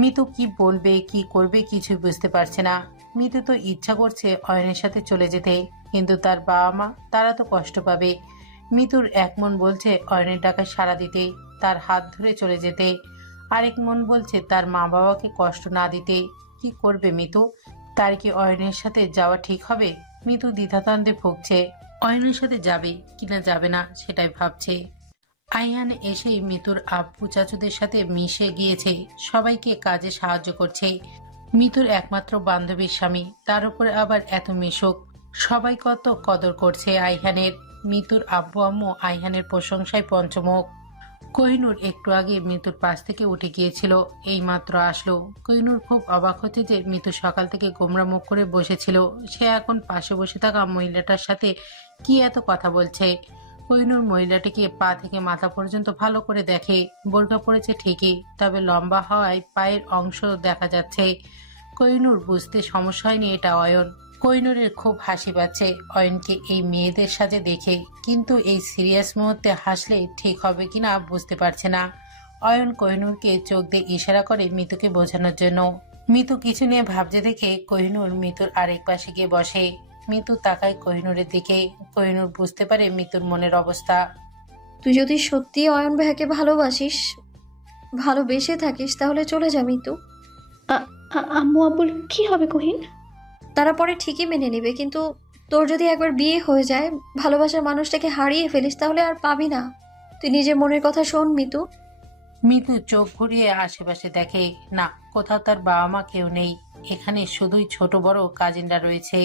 মিতু কি বলবে কি করবে কিছুই বুঝতে পারছে না। মিতু তো ইচ্ছা করছে অয়নের সাথে চলে যেতে, কিন্তু তার বাবা মা তারা তো কষ্ট পাবে। মিতুর এক মন বলছে অয়নের ডাকায় সাড়া দিতে, তার হাত ধরে চলে যেতে। আরেক মন বলছে তার মা বাবাকে কষ্ট না দিতে। কি করবে মিতু? তার কি অয়নের সাথে যাওয়া ঠিক হবে? মিতু দ্বিধাদ্বন্দ্বে ভুগছে। অয়নের সাথে যাবে কিনা যাবে না সেটাই ভাবছে। আইহান এসেই মিতুর আব্বু চাচুদের সাথে মিশে গিয়েছে, সবাইকে কাজে সাহায্য করছে। মিতুর একমাত্র বান্ধবীর স্বামী, তার উপরে আবার এত মিশুক। সবাই কত কদর করছে আইহানের। মিতুর আব্বু আম্মু আইহানের প্রশংসায় পঞ্চমুখ। কোহিনূর একটু আগে মিতুর পাশ থেকে উঠে গিয়েছিল, এই মাত্র আসলো। কোহিনূর খুব অবাক হচ্ছে যে মিতু সকাল থেকে গোমরা মুখ করে বসেছিল, সে এখন পাশে বসে থাকা মহিলাটার সাথে কি এত কথা বলছে। কোহিনূর মহিলাটিকে পা থেকে মাথা পর্যন্ত ভালো করে দেখে। বোরকা পড়েছে ঠিকই, তবে লম্বা হওয়ায় পায়ের অংশ দেখা যাচ্ছে। কোহিনূর বুঝতে সমস্যা হয়নি এটা অয়ন। কোহিনূরের খুব হাসি পাচ্ছে অয়নকে এই মেয়েদের সাথে দেখে, কিন্তু এই সিরিয়াস মুহূর্তে হাসলে ঠিক হবে কিনা বুঝতে পারছে না। অয়ন কোহিনূরকে চোখ দিয়ে ইশারা করে মিতুকে বোঝানোর জন্য। মিতু কিছু নিয়ে ভাবছে দেখে কোহিনূর মিতুর আরেক পাশে গিয়ে বসে। মিতু তাকায় কোহিনূরের দিকে। কোহিনূর বুঝতে পারে মিতুর মনের অবস্থা। তুই যদি সত্যি অয়ন ভাইকে ভালোবাসিস, ভালোবেসে থাকিস, তাহলে চলে যা মিতু। আম্মু আব্বুর কি হবে কোহিন? তারা পরে ঠিকই মেনে নেবে, কিন্তু তোর যদি একবার বিয়ে হয়ে যায়, ভালোবাসার মানুষটাকে হারিয়ে ফেলিস, তাহলে আর পাবি না। তুই নিজের মনের কথা শোন মিতু। মিতু চোখ ঘুরিয়ে আশেপাশে দেখে, না, কোথাও তার বাবা মা কেউ নেই। এখানে শুধুই ছোট বড় কাজিনরা রয়েছে।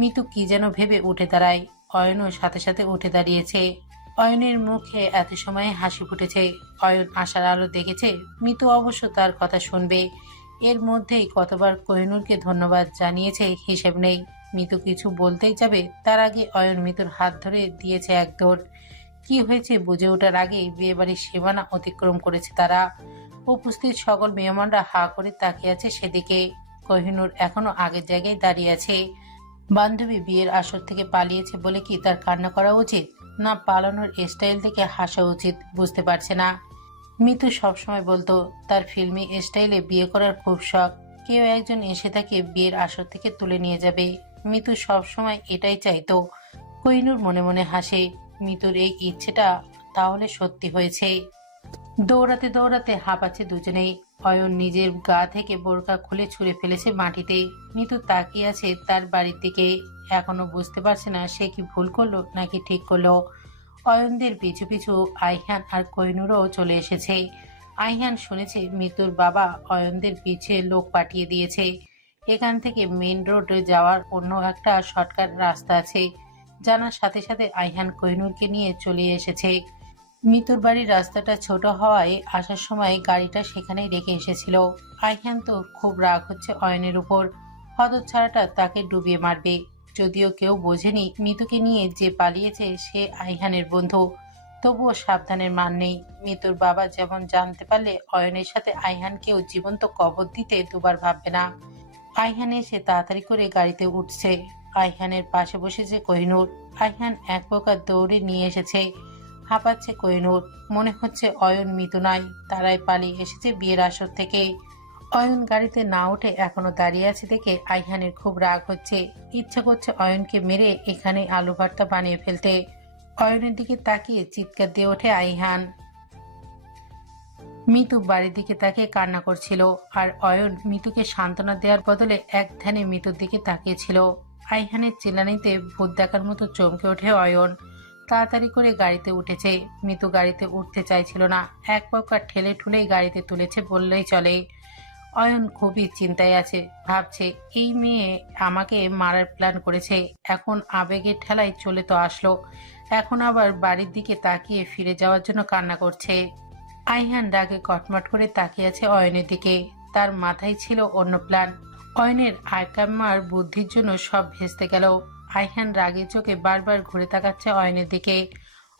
মিতু কি যেন ভেবে উঠে দাঁড়ায়। অয়নও সাথে সাথে উঠে দাঁড়িয়েছে। অয়নের মুখে এত সময়ে হাসি ফুটেছে। অয়ন আশার আলো দেখেছে মিতু অবশ্য তার কথা শুনবে। এর মধ্যেই কতবার কোহিনূরকে ধন্যবাদ জানিয়েছে হিসেব নেই। মিতু কিছু বলতেই যাবে, তার আগে অয়ন মিতুর হাত ধরে দিয়েছে এক দৌড়। কি হয়েছে বুঝে ওঠার আগেই বিয়েবাড়ির সীমানা অতিক্রম করেছে তারা। উপস্থিত সকল মেহমানরা হা করে তাকিয়ে আছে সেদিকে। কোহিনূর এখনো আগের জায়গায় দাঁড়িয়ে আছে। বান্ধবী বিয়ের আসর থেকে পালিয়েছে বলে কি তার কান্না করা উচিত, না পালানোর স্টাইল থেকে হাসা উচিত বুঝতে পারছে না। মিতু সবসময় বলতো তার ফিল্মি স্টাইলে বিয়ে করার খুব শখ, কেউ একজন এসে তাকে বিয়ের আসর থেকে তুলে নিয়ে যাবে। মিতু সবসময় এটাই চাইতো। কোহিনূর মনে মনে হাসে, মিতুর এই ইচ্ছেটা তাহলে সত্যি হয়েছে। দৌড়াতে দৌড়াতে হাঁপাচ্ছে দুজনেই। অয়ন নিজের গা থেকে বোরকা খুলে ছুঁড়ে ফেলেছে মাটিতে। মিতু তাকিয়ে আছে তার বাড়ির দিকে, এখনো বুঝতে পারছে না সে কি ভুল করলো নাকি ঠিক করলো। অয়নদের পিছু পিছু আইহান আর কোহিনূরও চলে এসেছে। আইহান শুনেছে মিতুর বাবা অয়নদের পিছে লোক পাঠিয়ে দিয়েছে। এখান থেকে মেইন রোডে যাওয়ার অন্য একটা শর্টকাট রাস্তা আছে। জানার সাথে সাথে আইহান কোহিনূরকে নিয়ে চলে এসেছে। মিতুর বাড়ির রাস্তাটা ছোট হওয়ায় আসার সময় গাড়িটা সেখানেই রেখে এসেছিল। আইহান তো খুব রাগ হচ্ছে অয়নের উপর, হতচ্ছাড়াটা তাকে ডুবিয়ে মারবে। যদিও কেউ বোঝেনি মিতুকে নিয়ে যে পালিয়েছে সে আইহানের বন্ধু, তবুও সাবধানের মান নেই। মিতুর বাবা যেমন জানতে পারলে অয়নের সাথে আইহানকেও জীবন্ত কবর দিতে দুবার ভাববে না। আইহান এসে তাড়াতাড়ি করে গাড়িতে উঠছে। আইহানের পাশে বসেছে কোহিনূর। আইহান এক প্রকার দৌড়ে নিয়ে এসেছে। হাঁপাচ্ছে কোহিনূর, মনে হচ্ছে অয়ন মিতু নয়, তারাই পালিয়ে এসেছে বিয়ের আসর থেকে। অয়ন গাড়িতে না উঠে এখনো দাঁড়িয়ে আছে দেখে আইহানের খুব রাগ হচ্ছে। ইচ্ছা করছে অয়নকে মেরে এখানে আলু ভর্তা বানিয়ে ফেলতে। অয়নের দিকে তাকিয়ে চিৎকার দিয়ে ওঠে আইহান। মিতু বাড়ির দিকে তাকিয়ে কান্না করছিল, আর অয়ন মিতুকে সান্ত্বনা দেওয়ার বদলে এক ধ্যানে মিতুর দিকে তাকিয়েছিল। আইহানের চিল্লানিতে ভূত দেখার মতো চমকে ওঠে অয়ন। তাড়াতাড়ি করে গাড়িতে উঠেছে। মিতু গাড়িতে উঠতে চাইছিল না, এক প্রকার ঠেলে ঠুলেই গাড়িতে তুলেছে বললেই চলে। অয়ন খুবই চিন্তায় আছে, ভাবছে এই মেয়ে আমাকে মারার প্ল্যান করেছে, এখন আবেগের ঠেলায় চলে তো আসলো, এখন আবার বাড়ির দিকে তাকিয়ে ফিরে যাওয়ার জন্য কান্না করছে। আইহান রাগে কটমট করে তাকিয়ে আছে অয়নের দিকে, তার মাথায় ছিল অন্য প্ল্যান। অয়নের আকাম্মার বুদ্ধির জন্য সব ভেস্তে গেল। আইহান রাগে চোখে বারবার ঘুরে তাকাচ্ছে অয়নের দিকে।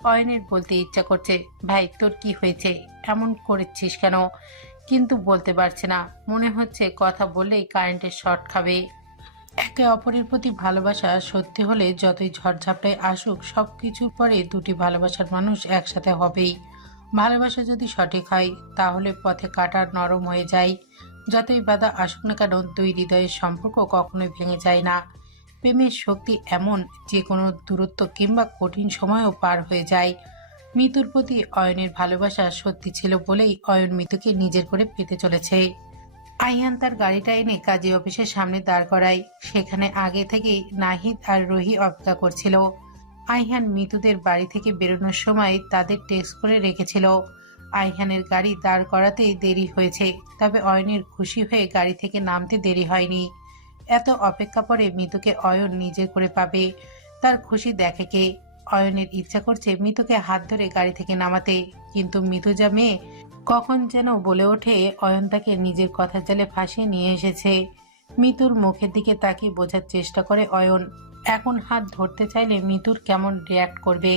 অয়নের বলতে ইচ্ছা করছে, ভাই তোর কি হয়েছে, এমন করেছিস কেন, কিন্তু বলতে পারছে না। মনে হচ্ছে কথা বললেই কারেন্টের শর্ট খাবে। একে অপরের প্রতি ভালোবাসা সত্যি হলে যতই ঝড়ঝাপটায় আসুক, সব কিছুর পরে দুটি ভালোবাসার মানুষ একসাথে হবেই। ভালোবাসা যদি সঠিক হয় তাহলে পথে কাটা নরম হয়ে যায়। যতই বাধা আসুক না কেন, দুই হৃদয়ের সম্পর্ক কখনোই ভেঙে যায় না। প্রেমের শক্তি এমন, যে কোনো দূরত্ব কিংবা কঠিন সময়ও পার হয়ে যায়। মিতুর প্রতি অয়নের ভালোবাসা সত্যি ছিল বলেই অয়ন মিতুকে নিজের করে পেতে চলেছে। আইহান তার গাড়িটা এনে কাজী অফিসের সামনে দাঁড় করায়। সেখানে আগে থেকেই নাহিদ আর রুহি অপেক্ষা করছিল। আইহান মিতুদের বাড়ি থেকে বেরোনোর সময় তাদের টেক্সট করে রেখেছিল। আইহানের গাড়ি দাঁড় করাতেই দেরি হয়েছে, তবে অয়নের খুশি হয়ে গাড়ি থেকে নামতে দেরি হয়নি। এত অপেক্ষা পরে মিতুকে অয়ন নিজে করে পাবে, তার খুশি দেখে কে। অয়নের ইচ্ছা করছে মিতুকে হাত ধরে গাড়ি থেকে নামাতে, কিন্তু মিতু যা মেয়ে, কখন যেন বলে ওঠে অয়ন তাকে নিজের কথার জালে ফাঁসিয়ে নিয়ে এসেছে। মিতুর মুখের দিকে তাকিয়ে বোঝার চেষ্টা করে অয়ন। এখন হাত ধরতে চাইলে মিতুর কেমন রিয়াক্ট করবে।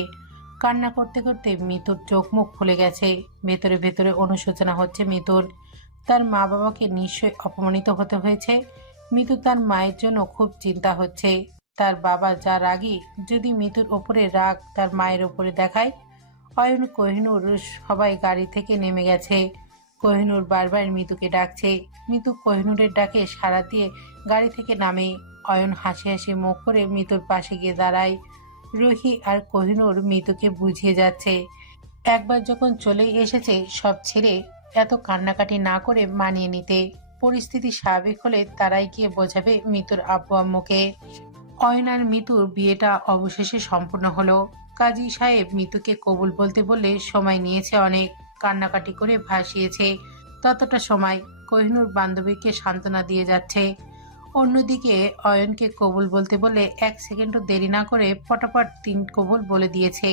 কান্না করতে করতে মিতুর চোখ মুখ ফুলে গেছে। ভেতরে ভেতরে অনুশোচনা হচ্ছে মিতুর। তার মা বাবাকে নিশ্চয়ই অপমানিত হতে হয়েছে। মিতু তার মায়ের জন্য খুব চিন্তা হচ্ছে। তার বাবা যা রাগী, যদি মিতুর ওপরে রাগ তার মায়ের ওপরে দেখায়। অয়ন, কোহিনূর সবাই গাড়ি থেকে নেমে গেছে। কোহিনূর বারবার মিতুকে ডাকছে। মিতু কোহিনূরের ডাকে সাড়া দিয়ে গাড়ি থেকে নামে। অয়ন হাসি হাসি মুখ করে মিতুর পাশে গিয়ে দাঁড়ায়। রুহি আর কোহিনূর মিতুকে বুঝিয়ে যাচ্ছে, একবার যখন চলেই এসেছে সব ছেড়ে এত কান্নাকাটি না করে মানিয়ে নিতে। পরিস্থিতি স্বাভাবিক হলে তারাই গিয়ে বোঝাবে মিতুর আব্বু আম্মুকে। অয়ন আর মিতুর বিয়েটা অবশেষে সম্পূর্ণ হলো। কাজী সাহেব মিতুকে কবুল বলতে বললে সময় নিয়েছে অনেক, কান্নাকাটি করে ভাসিয়েছে ততটা সময়। কোহিনূর বান্ধবীকে সান্ত্বনা দিয়ে যাচ্ছে। অন্যদিকে অয়নকে কবুল বলতে বলে 1 সেকেন্ডও দেরি না করে ফটাফট 3 কবুল বলে দিয়েছে।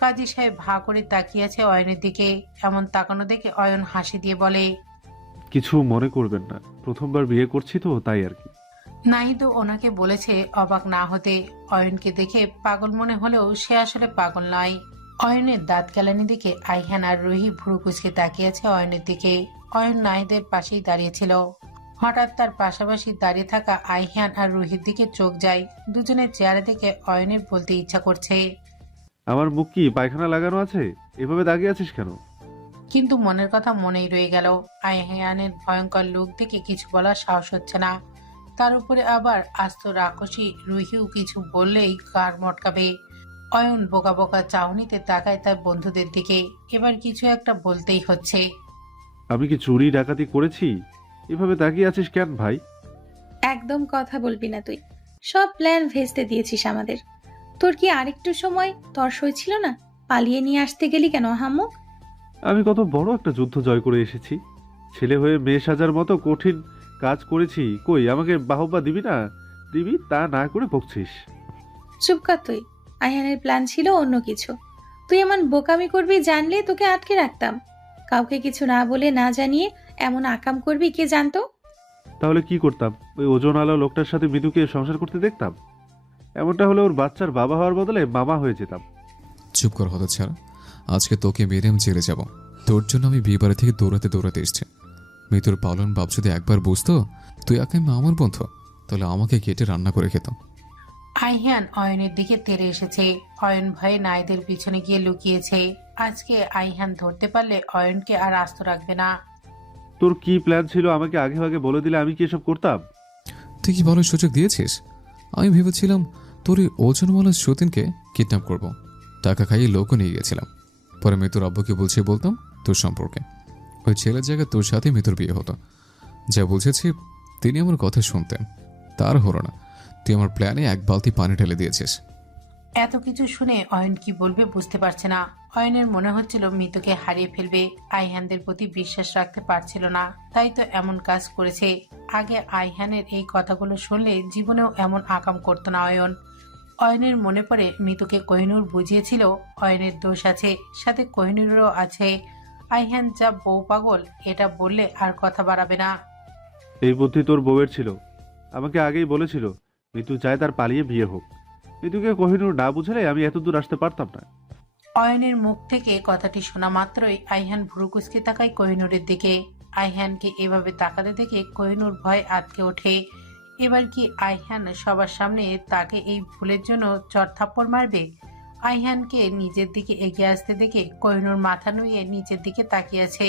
কাজী সাহেব ভা করে তাকিয়ে আছে অয়নের দিকে। এমন তাকানো দেখে অয়ন হাসি দিয়ে বলে, কিছু মনে করবেন না, প্রথমবার বিয়ে করছি তো তাই আর কি। নাহিদও ওনাকে বলেছে অবাক না হতে। অয়নকে দেখে পাগল মনে হলেও সে আসলে পাগল নয়। অয়নের দাঁত কেলানি দিকে আইহান আর রুহি ভ্রু কুচকে তাকিয়ে আছে অয়নের দিকে। অয়ন নাহিদের পাশেই দাঁড়িয়েছিল। হঠাৎ তার পাশাপাশি দাঁড়িয়ে থাকা আইহান আর রুহির দিকে চোখ যায়। দুজনের চেহারা দেখে অয়নের বলতে ইচ্ছা করছে, আমার মুখ কি পায়খানা লাগানো আছে? এভাবে দাগিয়ে আছিস কেন? কিন্তু মনের কথা মনেই রয়ে গেল। আইহানের ভয়ঙ্কর লুক দেখে কিছু বলার সাহস হচ্ছে না। তার উপরে আবার আস্ত রাক্ষসী রুহিও কিছু বললেই গার মটকাবে। অয়ন বোকা বোকা চাহনিতে তাকায় তার বন্ধুদের দিকে। এবার কিছু একটা বলতেই হচ্ছে। আমি কি চুরি ডাকাতি করেছি? এভাবে তাকিয়ে আছিস কেন ভাই? একদম কথা বলবি না তুই। সব প্ল্যান ভেস্তে দিয়েছিস আমাদের। তোর কি আরেকটু সময় তর্স হয়েছিল না? পালিয়ে নিয়ে আসতে গেলি কেন আহাম্মক? আমি কত বড় একটা যুদ্ধ জয় করে এসেছি। ছেলে হয়ে মেয়ে সাজার মতো কঠিন কাজ করেছি। কই আমাকে বাহবা দিবি না? দিবি, তা না করে বকছিস। চুপ কর তুই। আইহানের প্ল্যান ছিল অন্য কিছু। তুই এমন বোকামি করবি জানলে তোকে আটকে রাখতাম। কাউকে কিছু না বলে না জানিয়ে এমন আকাম করবি কে জানতো? তাহলে কি করতাম? ওই ওজনওয়ালা লোকটার সাথে মৃদুকে সংসার করতে দেখতাম। এমনটা হলে ওর বাচ্চার বাবা হওয়ার বদলে মামা হয়ে যেতাম। চুপ কর হতচ্ছাড়া। আজকে তোকে মেরে আমি জেলে যাব। তোর জন্য আমি বিয়ে বাড়ি থেকে দৌড়াতে দৌড়াতে এসছি। মৃত্যুর পালন বাপ যদি একবার বুঝতো তুই একাই আমার বন্ধু, তাহলে আমাকে কেটে রান্না করে খেত। আইহান অয়নের দিকে তেড়ে এসেছে। অয়ন ভয়ে নাইদের পিছনে গিয়ে লুকিয়েছে। আজকে আইহান ধরতে পারলে অয়নকে আর আস্ত রাখবে না। তোর কি প্ল্যান ছিল আমাকে আগে ভাগে বলে দিলে আমি কি এসব করতাম? তুই কি ভালো সুযোগ দিয়েছিস? আমি ভেবেছিলাম তোর এই ওজনওয়ালা সতীনকে কিডন্যাপ করব। টাকা খাইয়ে লোকও নিয়ে গেছিলাম। পরে মৃত্যুর আব্বুকে বলতাম তোর সম্পর্কে। ওই ছেলের জায়গায় তোর সাথে মৃত্যুর বিয়ে হতো। যা বুঝেছি তিনি আমার কথা শুনতেন, তার হলো না। তুই আমার প্ল্যানে 1 বালতি পানি ঢেলে দিয়েছিস। এত কিছু শুনে অয়ন কি বলবে বুঝতে পারছে না। অয়নের মনে হচ্ছিল মৃতকে হারিয়ে ফেলবে। আইহানদের প্রতি বিশ্বাস রাখতে পারছিল না, তাই তো এমন কাজ করেছে। আগে আইহানের এই কথাগুলো শুনলে জীবনেও এমন আকাম করতো না অয়ন। অয়নের মনে পড়ে মৃতকে কোহিনূর বুঝিয়েছিল অয়নের দোষ আছে, সাথে কোহিনূরেরও আছে। আইহান যা বউ পাগল, এটা বললে আর কথা বাড়াবে না। এই বুদ্ধি তোর বউয়ের ছিল। আমাকে আগেই বলেছিল মৃত্যু চায় তার পালিয়ে বিয়ে হোক। মৃত্যুকে কোহিনূর না বুঝালে আমি এত দূর আসতে পারতাম না। অয়নের মুখ থেকে কথাটি শোনা মাত্রই আইহান ভ্রু কুঁচকে তাকায় কোহিনূরের দিকে। আইহানকে এভাবে তাকাতে দেখে কোহিনূর ভয় আটকে ওঠে। এবার কি আইহান সবার সামনে তাকে এই ভুলের জন্য চড় থাপ্পড় মারবে? আইহানকে নিজের দিকে এগিয়ে আসতে দেখে কোহিনূর মাথা নুয়ে নিচের দিকে তাকিয়ে আছে।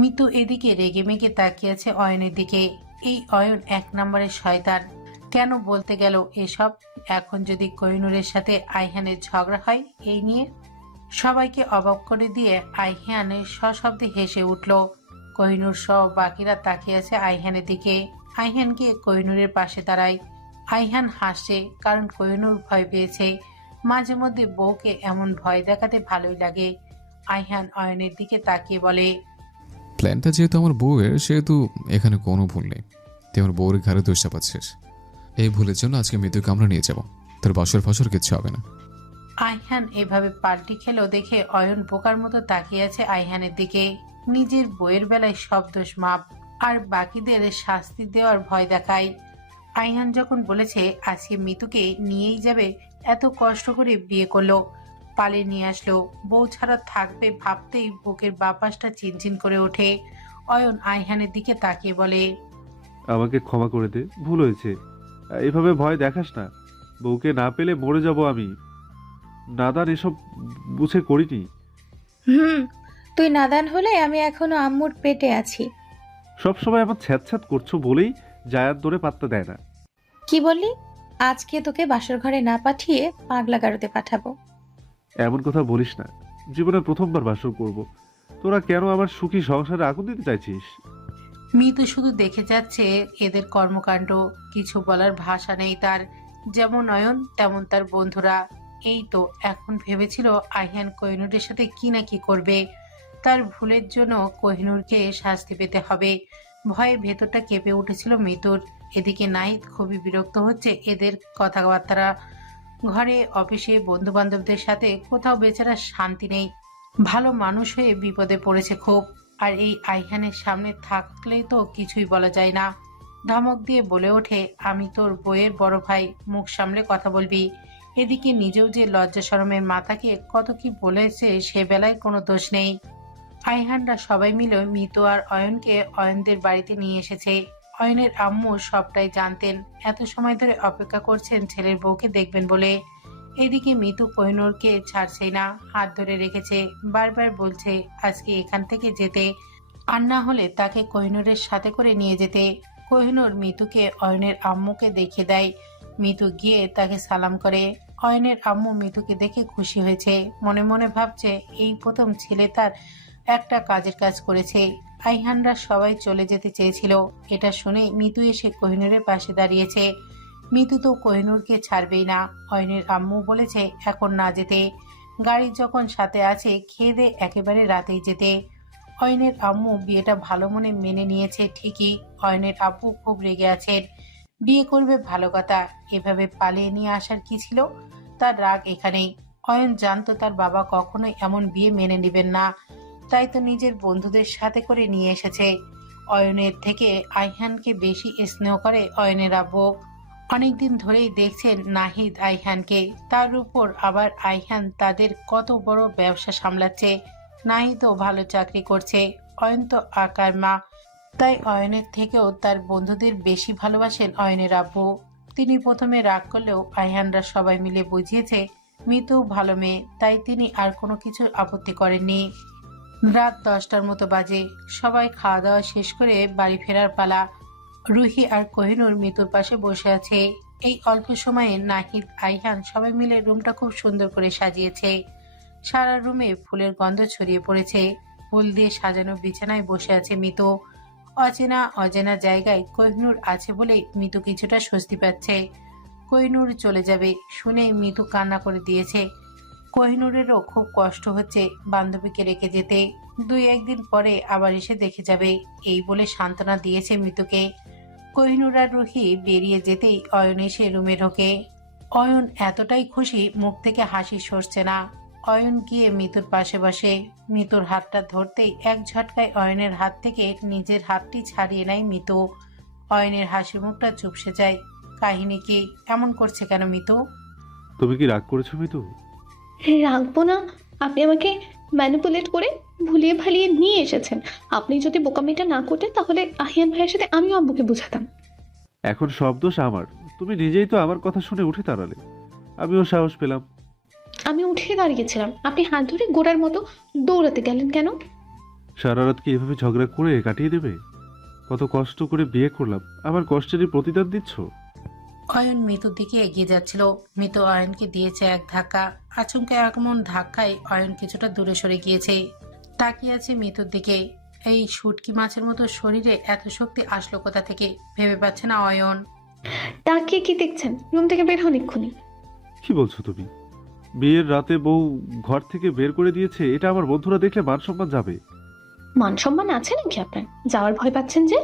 মিতু এদিকে রেগে মেগে তাকিয়ে আছে অয়নের দিকে। এই অয়ন 1 নম্বরের শয়তান। কেন বলতে গেল এসব? এখন যদি কোহিনূরের সাথে আইহানের ঝগড়া হয় এই নিয়ে? সবাইকে অবাক করে দিয়ে আইহান সশব্দে হেসে উঠল। কোহিনূর সহ বাকিরা তাকিয়ে আছে আইহানের দিকে। আইহানকে কোহিনূরের পাশে দাঁড়ায়। আইহান হাসছে, কারণ কোহিনূর ভয় পেয়েছে। মাঝে মধ্যে বউকে এমন ভয় দেখাতে ভালোই লাগে। আইহান অয়নের দিকে তাকিয়ে বলে, প্ল্যানটা যেহেতু আমার বউয়ের, সেহেতু এখানে কোনো ভুল নেই। তুই আমার বউয়ের ঘরে দোষ চাপাচ্ছিস। এই ভুলের জন্য আজকে মৃত্যুকে আমরা নিয়ে যাব। তোর বাসর ফাসর কিচ্ছু হবে না। আইহান এভাবে পাল্টি খেলো দেখে অয়ন বোকার মতো তাকিয়ে আছে আইহানের দিকে। নিজের বইয়ের বেলায় সব দোষ মাপ, আর বাকিদের শাস্তি দেওয়ার ভয় দেখায়। আইহান যখন বলেছে আজকে মিতুকে নিয়েই যাবে, এত কষ্ট করে বিয়ে করলো, পালিয়ে নিয়ে আসলো, বউ ছাড়া থাকবে ভাবতেই বুকের বাপাসটা চিনচিন করে ওঠে। অয়ন আইহানের দিকে তাকিয়ে বলে, আমাকে ক্ষমা করে দে, ভুল হয়েছে। এভাবে ভয় দেখাস না। বউকে না পেলে মরে যাব আমি। নাদান এসব বুঝে করিনি। তুই নাদান হলে আমি এখনো আম্মুর পেটে আছি। সবসময় আমার ছ্যাঁত করছো বলেই জায়াত ধরে পাত্তা দেয় না। কি বললি? আজকে তোকে বাসর ঘরে না পাঠিয়ে পাগলা গারোতে পাঠাবো। এমন কথা বলিস না। জীবনে প্রথমবার বাসর করব। তোরা কেন আমার সুখী সংসারে আগুন দিতে চাইছিস? মিতু শুধু দেখে যাচ্ছে এদের কর্মকাণ্ড, কিছু বলার ভাষা নেই তার। যেমন নয়ন তেমন তার বন্ধুরা। এই তো এখন ভেবেছিল আইহান কোহিনূরের সাথে কি না কি করবে, তার ভুলের জন্য কোহিনূরকে শাস্তি পেতে হবে। ভয়ে ভেতরটা কেঁপে উঠেছিল মিতুর। এদিকে নাহিদ খুবই বিরক্ত হচ্ছে এদের কথাবার্তা। ঘরে অফিসে বন্ধু বান্ধবদের সাথে কোথাও বেচারা শান্তি নেই। ভালো মানুষ হয়ে বিপদে পড়েছে খুব। আর এই আইহানের সামনে থাকলেই তো কিছুই বলা যায় না। ধমক দিয়ে বলে ওঠে, আমি তোর বইয়ের বড় ভাই, মুখ সামলে কথা বলবি। এদিকে নিজেও যে লজ্জা শরমের মাথাকে কত কি বলেছে, সে বেলায় কোনো দোষ নেই। আইহানরা সবাই মিলে মিতু আর অয়নকে অয়নদের বাড়িতে নিয়ে এসেছে। অয়নের আম্মু সবটাই জানতেন, এত সময় ধরে অপেক্ষা করছেন ছেলের বউকে দেখবেন বলে। এদিকে মিতু কোহিনূরকে ছাড়ছেই না, হাত ধরে রেখেছে, বারবার বলছে আজকে এখান থেকে যেতে, আর না হলে তাকে কোহিনূরের সাথে করে নিয়ে যেতে। কোহিনূর মিতুকে অয়নের আম্মুকে দেখিয়ে দেয়। মিতু গিয়ে তাকে সালাম করে। অয়নের আম্মু মিতুকে দেখে খুশি হয়েছে, মনে মনে ভাবছে এই প্রথম ছেলে তার একটা কাজের কাজ করেছে। আইহানরা সবাই চলে যেতে চেয়েছিল, এটা শুনে মিতু এসে কোহিনূরের পাশে দাঁড়িয়েছে। মিতু তো কোহিনূরকে ছাড়বেই না। অয়নের আম্মু বলেছে এখন না যেতে, গাড়ি যখন সাথে আছে খেয়ে দে একেবারে রাতেই যেতে। অয়নের আম্মু বিয়েটা ভালো মনে মেনে নিয়েছে ঠিকই, অয়নের আব্বু খুব রেগে আছেন। বিয়ে করবে ভালো কথা, এভাবে পালিয়ে নিয়ে আসার কি ছিল? তার রাগ এখানেই। অয়ন জানতো তার বাবা কখনোই এমন বিয়ে মেনে নেবেন না, তাই তো নিজের বন্ধুদের সাথে করে নিয়ে এসেছে। অয়নের থেকে আইহানকে বেশি স্নেহ করে অয়নের আব্বু। অনেকদিন ধরেই দেখছেন নাহিদ আইহানকে, তার উপর আবার আইহান তাদের কত বড় ব্যবসা সামলাচ্ছে। নাহিদও ভালো চাকরি করছে, অয়ন তো আকার মা, তাই অয়নের থেকেও তার বন্ধুদের বেশি ভালোবাসেন অয়নের আব্বু। তিনি প্রথমে রাগ করলেও আইহানরা সবাই মিলে বুঝিয়েছে মিতু ভালো মেয়ে, তাই তিনি আর কোনো কিছু আপত্তি করেননি। রাত 10টার মতো বাজে, সবাই খাওয়া দাওয়া শেষ করে বাড়ি ফেরার পালা। রুহি আর কোহিনূর মিতুর পাশে বসে আছে। এই অল্প সময়ে নাহিদ আইহান সবাই মিলে রুমটা খুব সুন্দর করে সাজিয়েছে। সারা রুমে ফুলের গন্ধ ছড়িয়ে পড়েছে। ফুল দিয়ে সাজানো বিছানায় বসে আছে মিতু। অচেনা অজানা জায়গায় কোহিনূর আছে বলে মিতু কিছুটা স্বস্তি পাচ্ছে। কোহিনূর চলে যাবে শুনে মিতু কান্না করে দিয়েছে। কোহিনূরেরও খুব কষ্ট হচ্ছে বান্ধবীকে রেখে যেতে, 2-1 দিন পরে আবার এসে দেখে যাবে, এই বলে সান্ত্বনা দিয়েছে মিতুকে। কোহিনূর আর রুহি বেরিয়ে যেতেই অয়ন এসে রুমে ঢোকে। অয়ন এতটাই খুশি মুখ থেকে হাসি সরছে না। অয়ন গিয়ে মিতুর পাশে বসে। মিতুর হাতটা ধরতেই এক ঝটকায় অয়নের হাত থেকে নিজের হাতটি ছাড়িয়ে নেয় মিতু। অয়নের হাসি মুখটা চুপসে যায়। কাহিনী কি? এমন করছে কেন মিতু? তুমি কি রাগ করেছো মিতু? রাখবো না? আপনি আমাকে ম্যানিপুলেট করে ভুলিয়ে ভালিয়ে নিয়ে এসেছেন। আপনি যদি বোকামিটা না করতেন তাহলে আহিয়ান ভাইয়ের সাথে আমিও আব্বুকে বুঝাতাম। এখন সব দোষ আমার। তুমি নিজেই তো আমার কথা শুনে উঠে দাঁড়ালে, আমিও সাহস পেলাম। আমি উঠে দাঁড়িয়েছিলাম, আপনি হাত ধরে গোড়ার মতো দৌড়াতে গেলেন কেন? সারা রাত কি এভাবে ঝগড়া করে কাটিয়ে দেবে? কত কষ্ট করে বিয়ে করলাম, আমার কষ্টেরই প্রতিদান দিচ্ছ? অয়ন মিতুর দিকে এগিয়ে যাচ্ছিল। মিতু অয়নকে দিয়েছে এক ধাক্কা। আচমকা এমন ধাক্কায় অয়ন কিছুটা দূরে সরে গিয়েছে, তাকিয়ে আছে মিতুর দিকে। এই শুটকি মাছের মতো শরীরে এত শক্তি আসলো কোথা থেকে ভেবে পাচ্ছে না অয়ন। তাকিয়ে কি দেখছেন? রুম থেকে বের হন এক্ষুনি। কি বলছো তুমি? বিয়ের রাতে বউ ঘর থেকে বের করে দিয়েছে, এটা আমার বন্ধুরা দেখলে মান সম্মান যাবে। মান সম্মান আছে নাকি আপনার? যাওয়ার ভয় পাচ্ছেন যে?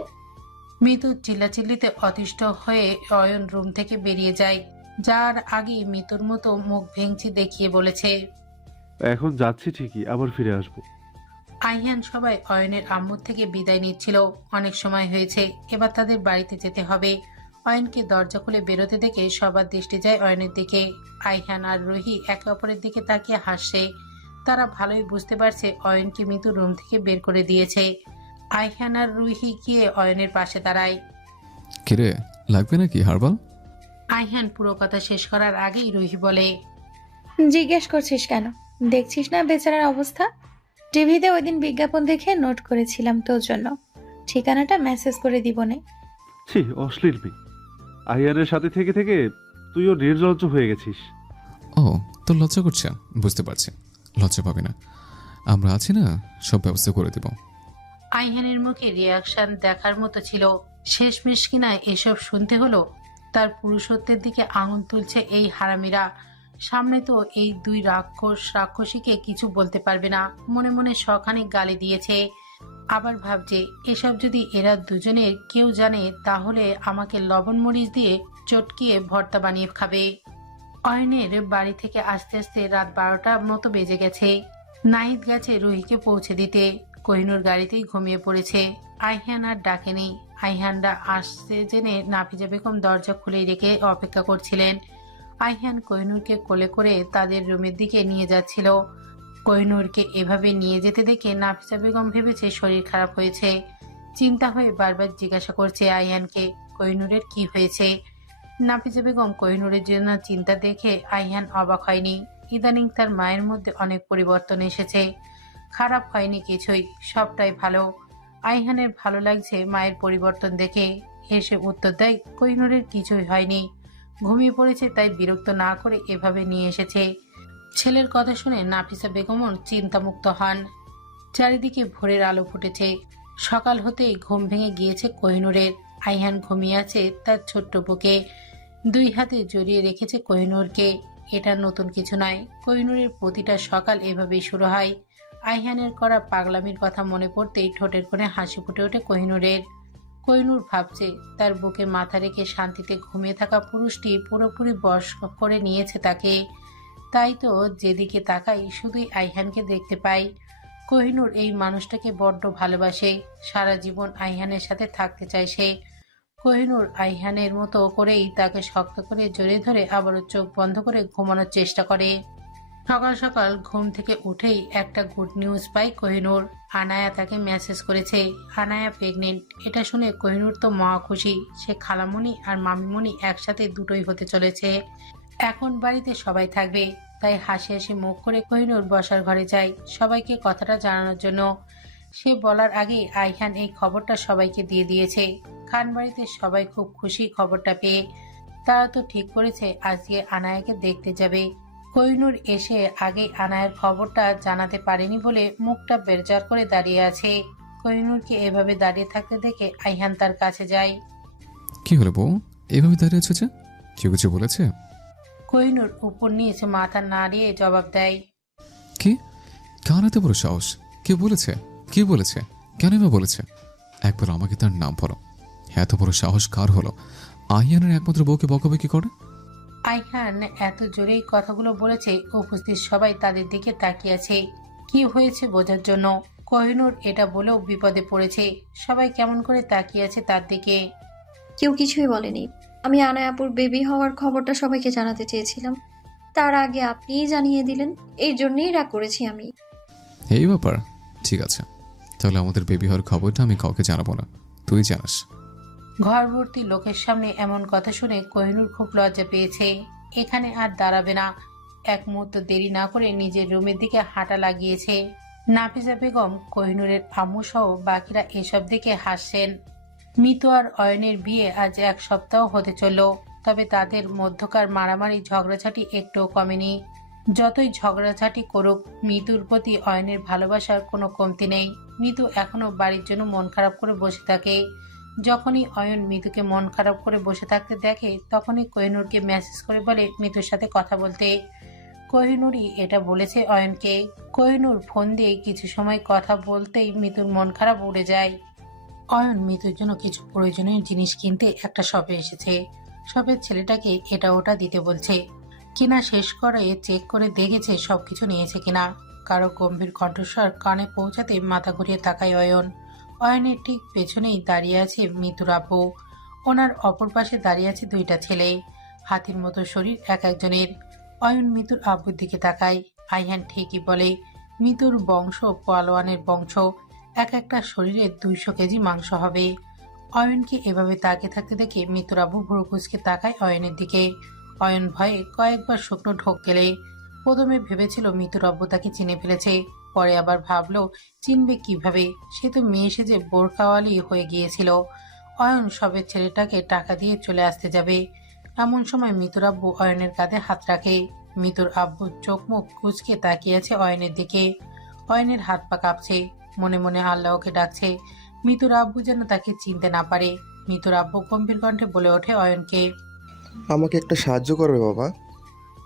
মিতু চিল্লাচিল্লিতে অতিষ্ঠ হয়ে অয়ন রুম থেকে বেরিয়ে যায়। যার আগে মিতুর মতো মুখ ভেঙচি দেখিয়ে বলেছে, এখন যাচ্ছি ঠিকই, আবার ফিরে আসবো। আইহান সবাই অয়নের আম্মুর থেকে বিদায় নিচ্ছিল। অনেক সময় হয়েছে, এবার তাদের বাড়িতে যেতে হবে। অয়নকে দরজা খুলে বেরোতে দেখে সবার দৃষ্টি যায় অয়নের দিকে। আইহান আর রুহি একে অপরের দিকে তাকিয়ে হাসছে। তারা ভালোই বুঝতে পারছে অয়নকে মিতু রুম থেকে বের করে দিয়েছে। আইহান আর রুহি গিয়ে অয়নের পাশে দাঁড়ায়। কিরে, লাগবে নাকি হার্বাল? আইহান পুরো কথা শেষ করার আগেই রুহি বলে, জিজ্ঞেস করছিস কেন? দেখছিস না বেচারার অবস্থা? টিভিতে ওই দিন বিজ্ঞাপন দেখে নোট করেছিলাম তোর জন্য। ঠিকানাটা মেসেজ করে দিবনে। ছি, অশ্লীল মেয়ে। আইয়ানের সাথে থেকে থেকে তুইও নির্লজ্জ হয়ে গেছিস। ও, তোর লজ্জা করছে? বুঝতে পারছি, লজ্জা পাবি না, আমরা আছি না, সব ব্যবস্থা করে দেব। আইহানের মুখে রিয়াকশন দেখার মতো ছিল। শেষমেশ কিনা এসব শুনতে হলো। তার পুরুষত্বের দিকে আঙুল তুলছে এই হারামিরা। সামনে তো এই দুই রাক্ষসীকে কিছু বলতে পারবে না। মনে মনে শখানিক গালি দিয়েছে। আবার ভাবছে, এসব যদি এরা দুজনের কেউ জানে তাহলে আমাকে লবণ মরিচ দিয়ে চটকিয়ে ভর্তা বানিয়ে খাবে। অয়নের বাড়ি থেকে আস্তে আস্তে রাত 12টার মতো বেজে গেছে। নাহিদ গেছে রুহিকে পৌঁছে দিতে। কোহিনুর গাড়িতেই ঘুমিয়ে পড়েছে। আইহান আর ডাকেনি। আইহানরা আসছে জেনে নাফিজা বেগম দরজা খুলে রেখে অপেক্ষা করছিলেন। আইহান কোহিনুরকে কোলে করে তাদের রুমের দিকে নিয়ে যাচ্ছিল। কোহিনুরকে এভাবে নিয়ে যেতে দেখে নাফিজা বেগম ভেবেছে শরীর খারাপ হয়েছে। চিন্তা হয়ে বারবার জিজ্ঞাসা করছে আইহানকে কোহিনুরের কি হয়েছে। নাফিজা বেগম কোহিনুরের জন্য চিন্তা দেখে আইহান অবাক হয়নি। ইদানিং তার মায়ের মধ্যে অনেক পরিবর্তন এসেছে। খারাপ হয়নি কিছুই, সবটাই ভালো। আইহানের ভালো লাগছে মায়ের পরিবর্তন দেখে। হেসে উত্তর দেয়, কোহিনুরের কিছুই হয়নি, ঘুমিয়ে পড়েছে, তাই বিরক্ত না করে এভাবে নিয়ে এসেছে। ছেলের কথা শুনে নাফিসা বেগমও চিন্তামুক্ত হন। চারিদিকে ভোরের আলো ফুটেছে। সকাল হতেই ঘুম ভেঙে গিয়েছে কোহিনুরের। আইহান ঘুমিয়ে আছে তার ছোট্ট বুকে। দুই হাতে জড়িয়ে রেখেছে কোহিনুরকে। এটা নতুন কিছু নয়, কোহিনুরের প্রতিটা সকাল এভাবেই শুরু হয়। আইহানের করা পাগলামির কথা মনে পড়তেই ঠোঁটের কোণে হাসি ফুটে ওঠে কোহিনুরের। কোহিনুর ভাবছে তার বুকে মাথা রেখে শান্তিতে ঘুমিয়ে থাকা পুরুষটি পুরোপুরি বশ করে নিয়েছে তাকে। তাই তো যেদিকে তাকাই শুধুই আইহানকে দেখতে পাই। কোহিনুর এই মানুষটাকে বড্ড ভালোবাসে। সারা জীবন আইহানের সাথে থাকতে চায় সে। কোহিনুর আইহানের মতো করেই তাকে শক্ত করে জড়িয়ে ধরে আবারও চোখ বন্ধ করে ঘুমানোর চেষ্টা করে। সকাল সকাল ঘুম থেকে উঠেই একটা গুড নিউজ পায় কোহিনুর। আনায়া তাকে মেসেজ করেছে আনায়া প্রেগনেন্ট। এটা শুনে কোহিনুর তো মহা খুশি। সে খালামণি আর মামিমণি একসাথে দুটোই হতে চলেছে। এখন বাড়িতে সবাই থাকবে, তাই হাসি হাসি মুখ করে কোহিনুর বসার ঘরে যায় সবাইকে কথাটা জানানোর জন্য। সে বলার আগে আইহান এই খবরটা সবাইকে দিয়ে দিয়েছে। খান বাড়িতে সবাই খুব খুশি খবরটা পেয়ে। তারা তো ঠিক করেছে আজকে আনায়াকে দেখতে যাবে। কোহিনুর এসে আগে আনায়ার খবরটা জানাতে পারেনি বলে মুখটা বেরজার করে দাঁড়িয়ে আছে। কোহিনুরকে এভাবে দাঁড়িয়ে থাকতে দেখে আইহান তার কাছে যায়। কি হলো বউ, এভাবে দাঁড়িয়ে আছো যে? কেউ কিছু বলেছে? কোহিনুর উপর নিচে মাথা নাড়িয়ে জবাব দেয়, কি? কার এত বড় সাহস? কে বলেছে? কি বলেছে? কেন বা বলেছে? একবার আমাকে তার নাম বলো। এত বড় সাহস কার হলো আইয়ানের একমাত্র বউকে বকাবকি করে? আইহান এত জোরেই কথাগুলো বলেছে উপস্থিত সবাই তাদের দিকে তাকিয়ে আছে কি হয়েছে বোঝার জন্য। কোহিনুর এটা বলেও বিপদে পড়েছে। সবাই কেমন করে তাকিয়ে আছে তার দিকে। কেউ কিছুই বলেনি। আমি আনায়াপুর বেবি হওয়ার খবরটা সবাইকে জানাতে চেয়েছিলাম, তার আগে আপনিই জানিয়ে দিলেন। এই জন্যই রাগ করেছি আমি। এই ব্যাপার, ঠিক আছে, তাহলে আমাদের বেবি হওয়ার খবরটা আমি কাউকে জানাবো না, তুই জানাস। ঘর ভর্তি লোকের সামনে এমন কথা শুনে কোহিনুর খুব লজ্জা পেয়েছে। এখানে আর দাঁড়াবে না। এক মুহূর্ত দেরি না করে নিজের রুমের দিকে হাঁটা লাগিয়েছে। নাফিসা বেগম, কোহিনুরের আম্মু সহ বাকিরা এসব দেখে হাসছেন। মিতু আর অয়নের বিয়ে আজ 1 সপ্তাহ হতে চলল, তবে তাদের মধ্যকার মারামারি ঝগড়াঝাটি একটুও কমেনি। যতই ঝগড়াঝাটি করুক, মিতুর প্রতি অয়নের ভালোবাসার কোনো কমতি নেই। মিতু এখনো বাড়ির জন্য মন খারাপ করে বসে থাকে। যখনই অয়ন মিতুকে মন খারাপ করে বসে থাকতে দেখে তখনই কোহিনুরকে মেসেজ করে বলে মিতুর সাথে কথা বলতে। কোহিনূরই এটা বলেছে অয়নকে। কোহিনূর ফোন দিয়ে কিছু সময় কথা বলতেই মিতুর মন খারাপ উড়ে যায়। অয়ন মিতুর জন্য কিছু প্রয়োজনীয় জিনিস কিনতে একটা শপে এসেছে। শপের ছেলেটাকে এটা ওটা দিতে বলছে। কিনা শেষ করে চেক করে দেখেছে সবকিছু নিয়েছে কিনা। কারো গম্ভীর কণ্ঠস্বর কানে পৌঁছাতে মাথা ঘুরিয়ে তাকায় অয়ন। অয়নের ঠিক পেছনেই দাঁড়িয়ে আছে মিতুর আব্বু। ওনার অপর পাশে দাঁড়িয়ে আছে দুইটা ছেলে, হাতির মতো শরীর এক একজনের। অয়ন মিতুর আব্বুর দিকে তাকায়। আইহান ঠিকই বলে, মিতুর বংশ পালোয়ানের বংশ, এক একটা শরীরে 200 কেজি মাংস হবে। অয়নকে এভাবে তাকিয়ে থাকতে দেখে মিতুর আব্বু ভুরু কুঁচকে তাকায় অয়নের দিকে। অয়ন ভয়ে কয়েকবার শুকনো ঢোক গেলে। প্রথমে ভেবেছিল মিতুর আব্বু তাকে চিনে ফেলেছে, পরে আবার ভাবলো চিনবে কিভাবে, সে তো মেয়ে সেজে বোরকাওয়ালি হয়ে গিয়েছিল। অয়ন সবের ছেলেটাকে টাকা দিয়ে চলে আসতে যাবে, এমন সময় মিতুর আব্বু অয়নের কাঁধে হাত রাখে। মিতুর আব্বু চোখ মুখ কুঁচকে তাকিয়ে আছে অয়নের দিকে। অয়নের হাত পা কাঁপছে, মনে মনে আল্লাহকে ডাকছে মিতুর আব্বু যেন তাকে চিনতে না পারে। মিতুর আব্বু গম্ভীর কণ্ঠে বলে ওঠে অয়নকে, আমাকে একটা সাহায্য করবে বাবা?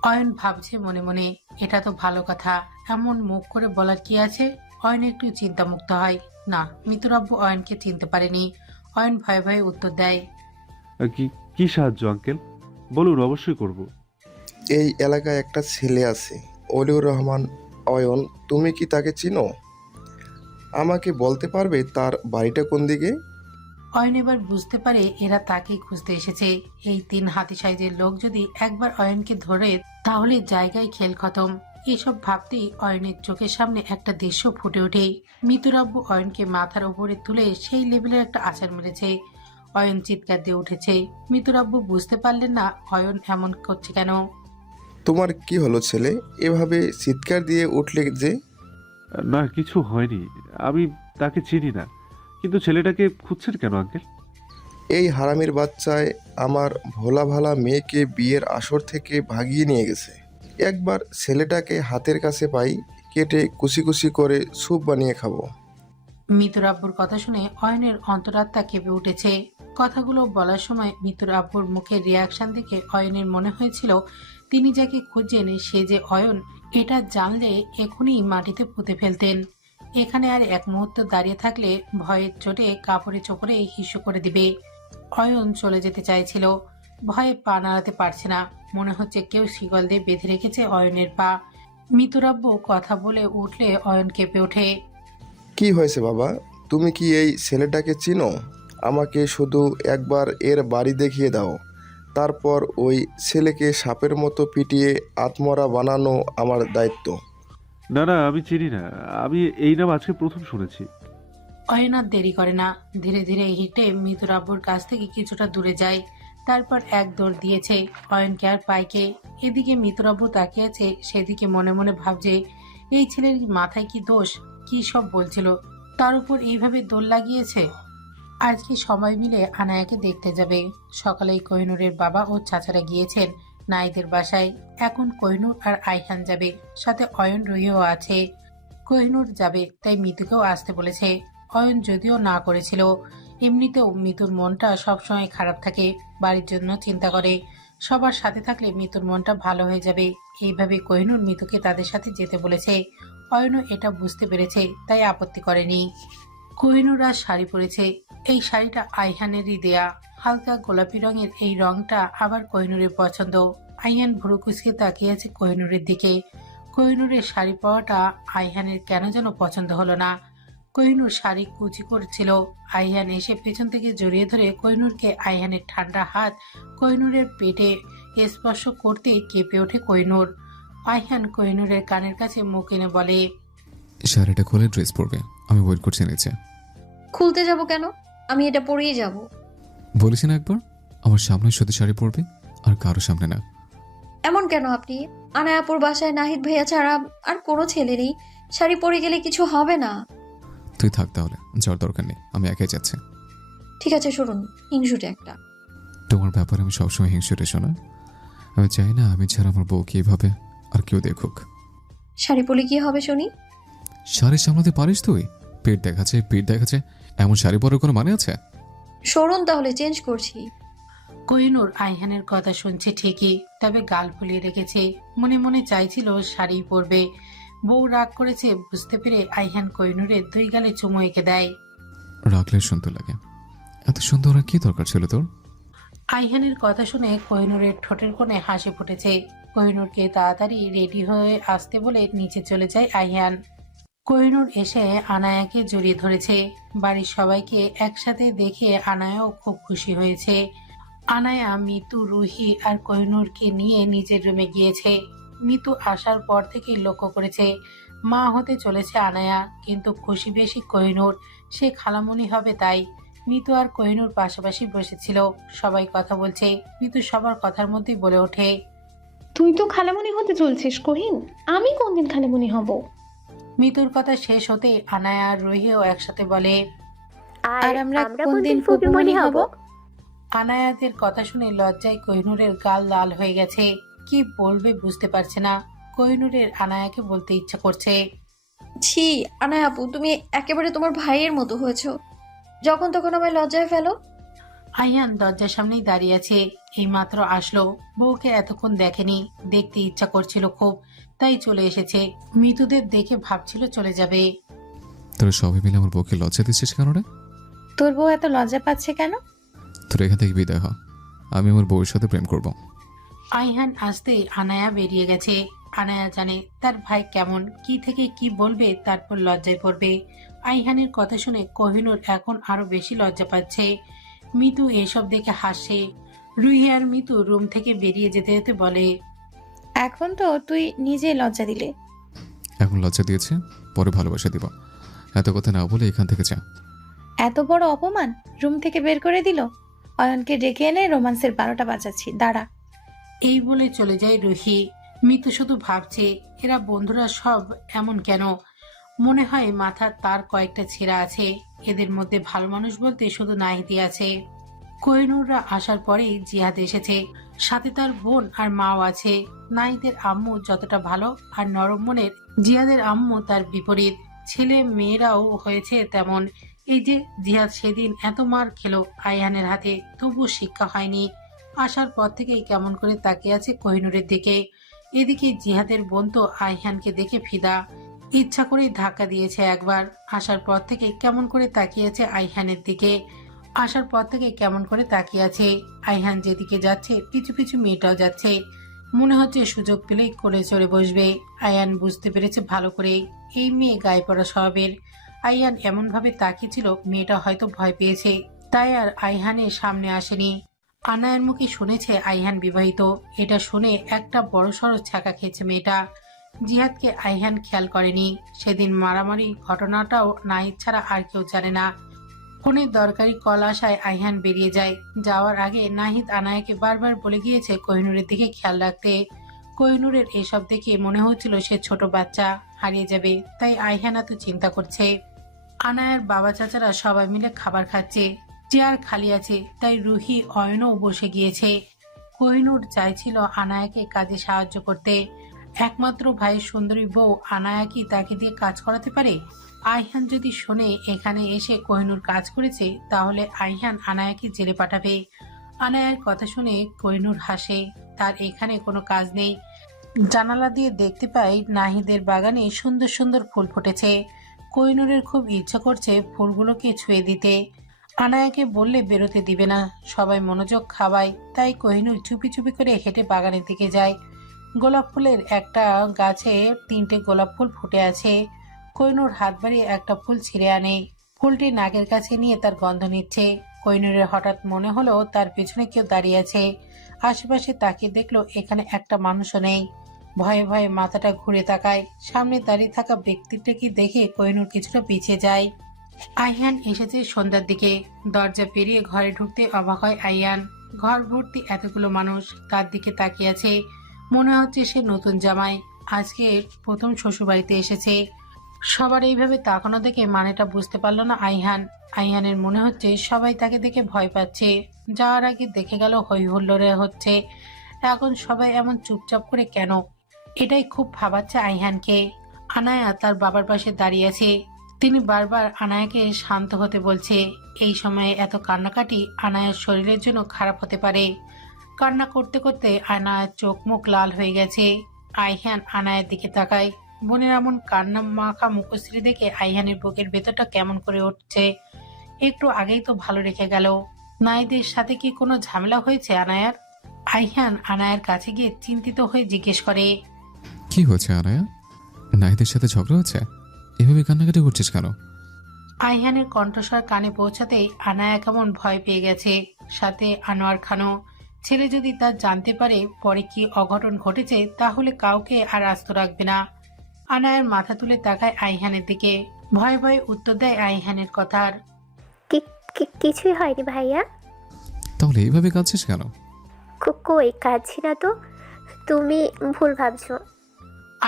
অয়ন ভাবছে মনে মনে, এটা তো ভালো কথা, এমন মুখ করে বলার কি আছে। অয়ন একটু চিন্তামুক্ত হয়। না, মিতুর আব্বু অয়নকে চিনতে পারেনি। অয়ন ভয়ে ভয়ে উত্তর দেয়, কি কি সাহায্য আঙ্কেল? বলুন, অবশ্যই করব। এই এলাকায় একটা ছেলে আছে, অলিউর রহমান অয়ন, তুমি কি তাকে চিনো? আমাকে বলতে পারবে তার বাড়িটা কোন দিকে? অয়ন এবার বুঝতে পারে এরা তাকেই খুঁজতে এসেছে। এই 3 হাতি সাইজের লোক যদি একবার অয়নকে ধরে তাহলে জায়গায় খেল খতম। এসব ভাবতেই অয়নের চোখের সামনে একটা দৃশ্য ফুটে ওঠে। মিতুর আব্বু অয়নকে মাথার উপরে তুলে সেই লেভেলের একটা আছাড় মেরেছে। অয়ন চিৎকার দিয়ে উঠেছে। মিতুর আব্বু বুঝতে পারলেন না অয়ন এমন করছে কেন। তোমার কি হলো ছেলে, এভাবে চিৎকার দিয়ে উঠলে যে? না, কিছু হয়নি, আমি তাকে চিনি না। কিন্তু ছেলেটাকে খুঁজছেন কেন আঙ্কেল? এই হারামির বাচ্চায় আমার ভোলা ভালা মেয়েকে বিয়ের আসর থেকে ভাগিয়ে নিয়ে গেছে। একবার ছেলেটাকে হাতের কাছে পাই, কেটে কুচি কুচি করে স্যুপ বানিয়ে খাবো। মিতুর আব্বুর কথা শুনে অয়নের অন্তরাত্মা কেঁপে উঠেছে। কথাগুলো বলার সময় মিতুর আব্বুর মুখের রিয়াকশন দেখে অয়নের মনে হয়েছিল তিনি যাকে খুঁজছেন সে যে অয়ন, এটা জানলে এখনই মাটিতে পুঁতে ফেলতেন। এখানে আর এক মুহূর্ত দাঁড়িয়ে থাকলে ভয়ের চোটে কাপড়ে চোপড়ে হিসু করে দিবে। অয়ন চলে যেতে চাইছিল, ভয়ে পা নাড়াতে পারছে না। মনে হচ্ছে কেউ শিকল দিয়ে বেঁধে রেখেছে অয়নের পা। মিতুর আব্বু কথা বলে উঠলে অয়ন কেঁপে ওঠে। কি হয়েছে বাবা, তুমি কি এই ছেলেটাকে চিনো? আমাকে শুধু একবার এর বাড়ি দেখিয়ে দাও, তারপর ওই ছেলেকে সাপের মতো পিটিয়ে আত্মরা বানানো আমার দায়িত্ব। না না, আমি চিনি না, আমি এই নাম আজকে প্রথম শুনেছি। অয়ন আর দেরি করে না, ধীরে ধীরে হেঁটে মিতুর আব্বুর কাছ থেকে কিছুটা দূরে যায়। তারপর এক দৌড় দিয়েছে। অয়নকে আর পাইকে। এদিকে মিতুর আব্বু তাকিয়ে আছে, সেদিকে মনে মনে ভাবছে এই ছেলের মাথায় কি দোষ, কি সব বলছিল, তার উপর এইভাবে দৌড় লাগিয়েছে। আজকে সবাই মিলে আনায়াকে দেখতে যাবে। সকালেই কোহিনূরের বাবা ও চাচারা গিয়েছেন নাইদের বাসায়। এখন কোহিনূর আর আইহান যাবে, সাথে অয়ন রুহিও আছে। কোহিনূর যাবে তাই মিতুকেও আসতে বলেছে। অয়ন যদিও না করেছিল, এমনিতেও মিতুর মনটা সবসময় খারাপ থাকে, বাড়ির জন্য চিন্তা করে। সবার সাথে থাকলে মিতুর মনটা ভালো হয়ে যাবে। এইভাবে কোহিনূর মিতুকে তাদের সাথে যেতে বলেছে। অয়নও এটা বুঝতে পেরেছে, তাই আপত্তি করেনি। কোহিনূর আর শাড়ি পরেছে। এই শাড়িটা আইহানেরই দেয়া। হালকা গোলাপি রঙের এই রংটা আবার কোহিনূরের পছন্দ। আইহান ভুরু কুচকে তাকিয়ে আছে কোহিনূরের দিকে। কোহিনূরের শাড়ি পরাটা আইহানের কেন যেন পছন্দ হলো না। কোহিনূর শাড়ি কুচি করছিল। আইহান এসে পেছন থেকে জড়িয়ে ধরে কোহিনূরকে, আইহানের ঠান্ডা হাত কোহিনূরের পেটে স্পর্শ করতে কেঁপে ওঠে কোহিনূর। আইহান কোহিনূরের কানের কাছে মুখ এনে বলে, শাড়িটা খুলে ড্রেস পরবে, আমি ওয়েট করছি নিচে। খুলতে যাব কেন? আমি এটা পরেই যাব। বলেছি না একবার, আমার সামনে শুধু শাড়ি পরবে, আর কারো সামনে না। এমন কেন আপনি? আনায়াপুর বাসায় নাহিদ ভাইয়া ছাড়া আর কোনো ছেলে নেই, শাড়ি পরে গেলে কিছু হবে না। তুই থাক তাহলে, যাওয়ার দরকার নেই, আমি একাই যাচ্ছি। ঠিক আছে, শুনুন, হিংসুটে একটা। তোমার ব্যাপারে আমি সবসময় হিংসুটে শোনা। আমি চাই না আমি ছাড়া আমার বউকে এইভাবে আর কেউ দেখুক। শাড়ি পরে কি হবে শুনি? শাড়ি সামলাতে পারিস তুই? পিঠ দেখাচ্ছে, এমন শাড়ি পরার কোনো মানে আছে? সরুন তাহলে, চেঞ্জ করছি। কোহিনূর আইহানের কথা শুনছে ঠিকই, তবে গাল ফুলিয়ে রেখেছে। মনে মনে চাইছিল শাড়ি পরবে। বউ রাগ করেছে বুঝতে পেরে আইহান কোহিনূরের 2 গালে চুমু এঁকে দেয়। রাখলে সুন্দর লাগে। এত সুন্দর আর কি দরকার ছিল তোর? আইহানের কথা শুনে কোহিনূরের ঠোঁটের কোণে হাসি ফুটেছে। কোহিনূরকে তাড়াতাড়ি রেডি হয়ে আসতে বলে নিচে চলে যায় আইহান। কোহিনূর এসে আনায়াকে জড়িয়ে ধরেছে। বাড়ির সবাইকে একসাথে দেখে আনায়াও খুব খুশি হয়েছে। আনায়া, মিতু, রুহি আর কোহিনূরকে নিয়ে নিজের রুমে গিয়েছে। মিতু আসার পর থেকেই লক্ষ্য করেছে মা হতে চলেছে আনায়া, কিন্তু খুশি বেশি কোহিনূর। সে খালামণি হবে তাই। মিতু আর কোহিনূর পাশাপাশি বসেছিল, সবাই কথা বলছে। মিতু সবার কথার মধ্যেই বলে ওঠে, তুই তো খালামণি হতে চলছিস কোহিন, আমি কোনদিন খালামণি হব? মিতুর কথা শেষ হতে আনায়া আর রুহিও একসাথে বলে, আর আমরা কোনদিন ফুপিমণি হব? আনায়াদের কথা শুনে লজ্জায় কোহিনূরের গাল লাল হয়ে গেছে। কি বলবে বুঝতে পারছে না। কোহিনূরের আনায়াকে বলতে ইচ্ছা করছে, ছি আনায়া আপু, তুমি একেবারে তোমার ভাইয়ের মতো হয়েছো। যখন তখন আমায় লজ্জায় ফেলো। আইহান দরজার সামনেই দাঁড়িয়ে আছে। এইমাত্র আসলো, বউকে এতক্ষণ দেখেনি, দেখতে ইচ্ছা করছিল খুব, তাই চলে এসেছে। মৃতদের দেখে ভাবছিল চলে যাবে। তোরা সবাই মিলে আমার বউকে লজ্জা দিচ্ছিস কেন রে? তোর বউ এত লজ্জা পাচ্ছে কেন? তোর এখান থেকে বিদায় হ। আমি আমার বউয়ের সাথে প্রেম করব। আইহান আসতেই আনায়া বেরিয়ে গেছে। আনায়া জানে তার ভাই কেমন, কি থেকে কি বলবে, তারপর লজ্জায় পড়বে। আইহানের কথা শুনে কোহিনূর এখন আরো বেশি লজ্জা পাচ্ছে। মিতু এসব দেখে হাসে। রুহি আর মিতু রুম থেকে বেরিয়ে যেতে যেতে বলে, এখন তো তুই নিজে লজ্জা দিলে। এখন লজ্জা দিয়েছে, পরে ভালোবাসা দিব। এত কথা না বলে এখান থেকে যা। এত বড় অপমান রুম থেকে বের করে দিল। অয়নকে ডেকে এনে রোমান্সের 12টা বাজাচ্ছি, দাঁড়া। এই বলে চলে যায় রুহি। মিতু শুধু ভাবছে এরা বন্ধুরা সব এমন কেন। মনে হয় মাথার তার কয়েকটা ছেঁড়া আছে। এদের মধ্যে ভালো মানুষ বলতে শুধু নাহিদি আছে। কোহিনূররা আসার পরেই জিহাদ এসেছে, সাথে তার বোন আর মাও আছে। নাহিদের আম্মু যতটা ভালো আর নরম মনের, জিহাদের আম্মু তার বিপরীত। ছেলে মেয়েরাও হয়েছে তেমন। এই যে জিহাদ সেদিন এত মার খেলো আইহানের হাতে, তবু শিক্ষা হয়নি। আসার পর থেকেই কেমন করে তাকিয়ে আছে কোহিনূরের দিকে। এদিকে জিহাদের বোন তো আইহানকে দেখে ফিদা। ইচ্ছা করেই ধাক্কা দিয়েছে একবার। আসার পর থেকে কেমন করে তাকিয়েছে আইহানের দিকে। আসার পর থেকে কেমন করে তাকিয়ে আছে। আইহান যেদিকে যাচ্ছে পিছু পিছু মেয়েটাও যাচ্ছে। মনে হচ্ছে সুযোগ পেলেই কোলে চড়ে বসবে। আইহান বুঝতে পেরেছে ভালো করে, এই মেয়ে গায়ে পড়া স্বভাবের। আইহান এমন ভাবে তাকিয়েছিল মেয়েটা হয়তো ভয় পেয়েছে, তাই আর আইহানের সামনে আসেনি। আনায়ের মুখে শুনেছে আইহান বিবাহিত। এটা শুনে একটা বড়সড় ছ্যাঁকা খেয়েছে মেয়েটা। জিহাদকে আইহান খেয়াল করেনি। সেদিন মারামারি ঘটনাটাও নাহিদ ছাড়া আর কেউ জানে না। ফোনের দরকারি কল আসায় আইহান বেরিয়ে যায়। যাওয়ার আগে নাহিদ আনায়াকে বারবার বলে গিয়েছে কোহিনূরের দিকে খেয়াল রাখতে। কোহিনূরের এসব দেখে মনে হচ্ছিল সে ছোট বাচ্চা, হারিয়ে যাবে, তাই আইহান এত চিন্তা করছে। আনায়ার বাবা চাচারা সবাই মিলে খাবার খাচ্ছে। চেয়ার খালি আছে, তাই রুহি অয়নও বসে গিয়েছে। কোহিনূর চাইছিল আনায়াকে কাজে সাহায্য করতে। একমাত্র ভাইয়ের সুন্দরী বউ আনায়া কি তাকে দিয়ে কাজ করাতে পারে? আইহান যদি শোনে এখানে এসে কোহিনূর কাজ করেছে, তাহলে আইহান আনায়াকে জেলে পাঠাবে। আনায়ার কথা শুনে কোহিনূর হাসে। তার এখানে কোনো কাজ নেই। জানালা দিয়ে দেখতে পাই নাহিদের বাগানে সুন্দর সুন্দর ফুল ফুটেছে। কোহিনূরের খুব ইচ্ছা করছে ফুলগুলোকে ছুঁয়ে দিতে। আনায়াকে বললে বেরোতে দিবে না, সবাই মনোযোগ খাওয়ায়, তাই কোহিনূর চুপি চুপি করে হেঁটে বাগানের দিকে যায়। গোলাপ ফুলের একটা গাছে 3টে গোলাপ ফুল ফুটে আছে। কোহিনূর হাত বাড়িয়ে একটা ফুল ছিঁড়ে আনে। ফুলটি নাকের কাছে নিয়ে তার গন্ধ নিচ্ছে। কোহিনূরের হঠাৎ মনে হলো তার পেছনে কেউ দাঁড়িয়ে আছে। আশেপাশে তাকিয়ে দেখলো এখানে একটা মানুষও নেই। ভয়ে ভয়ে মাথাটা ঘুরে তাকায়। সামনে দাঁড়িয়ে থাকা ব্যক্তিটাকে দেখে কোহিনূর কিছুটা পিছিয়ে যায়। আইহান এসেছে সন্ধ্যার দিকে। দরজা পেরিয়ে ঘরে ঢুকতে অবাক হয় আইহান। ঘর ভর্তি এতগুলো মানুষ তার দিকে তাকিয়ে আছে। মনে হচ্ছে সে নতুন জামাই, আজকে প্রথম শ্বশুরবাড়িতে এসেছে। সবার এইভাবে তাকানো দেখে মানেটা বুঝতে পারল না আইহান। আইহানের মনে হচ্ছে সবাই তাকে দেখে ভয় পাচ্ছে। যাওয়ার আগে দেখে গেল হই হুল্লোড়ে হচ্ছে, এখন সবাই এমন চুপচাপ করে কেন? এটাই খুব ভাবাচ্ছে আইহানকে। আনায়া তার বাবার পাশে দাঁড়িয়ে আছে। তিনি বারবার আনায়াকে শান্ত হতে বলছে। এই সময়ে এত কান্নাকাটি আনায়ার শরীরের জন্য খারাপ হতে পারে। কান্না করতে করতে আনায়ার চোখ মুখ লাল হয়ে গেছে। আইহান আনায়ার দিকে তাকায়। বোনের এমন কান্না মাখা মুখশ্রী দেখে আইহানের বুকের ভেতরটা কেমন করে উঠছে। একটু আগেই তো ভালো রেখে গেল। নাইদের সাথে কি কোনো ঝামেলা হয়েছে আনায়ার? আইহান আনায়ার কাছে গিয়ে চিন্তিত হয়ে জিজ্ঞেস করে। কি হয়েছে আনায়া? নাহিদের সাথে ঝগড়া হচ্ছে? এভাবে কান্নাকাটি করছিস কেন? আইহানের কণ্ঠস্বর কানে পৌঁছাতেই আনায়া কেমন ভয় পেয়ে গেছে। সাথে আনোয়ার খানও। ছেলে যদি তা জানতে পারে পরে কি অঘটন ঘটেছে তাহলে কাউকে আর আস্ত রাখবে না। আনায়ার মাথা তুলে তাকায় আইহানের দিকে। ভয়ে ভয়ে উত্তর দেয় আইহানের কথার। কিছুই হয়নি ভাইয়া। তাহলে এইভাবে কাঁদছিস কেন? কই কাঁদছি না তো, তুমি ভুল ভাবছো।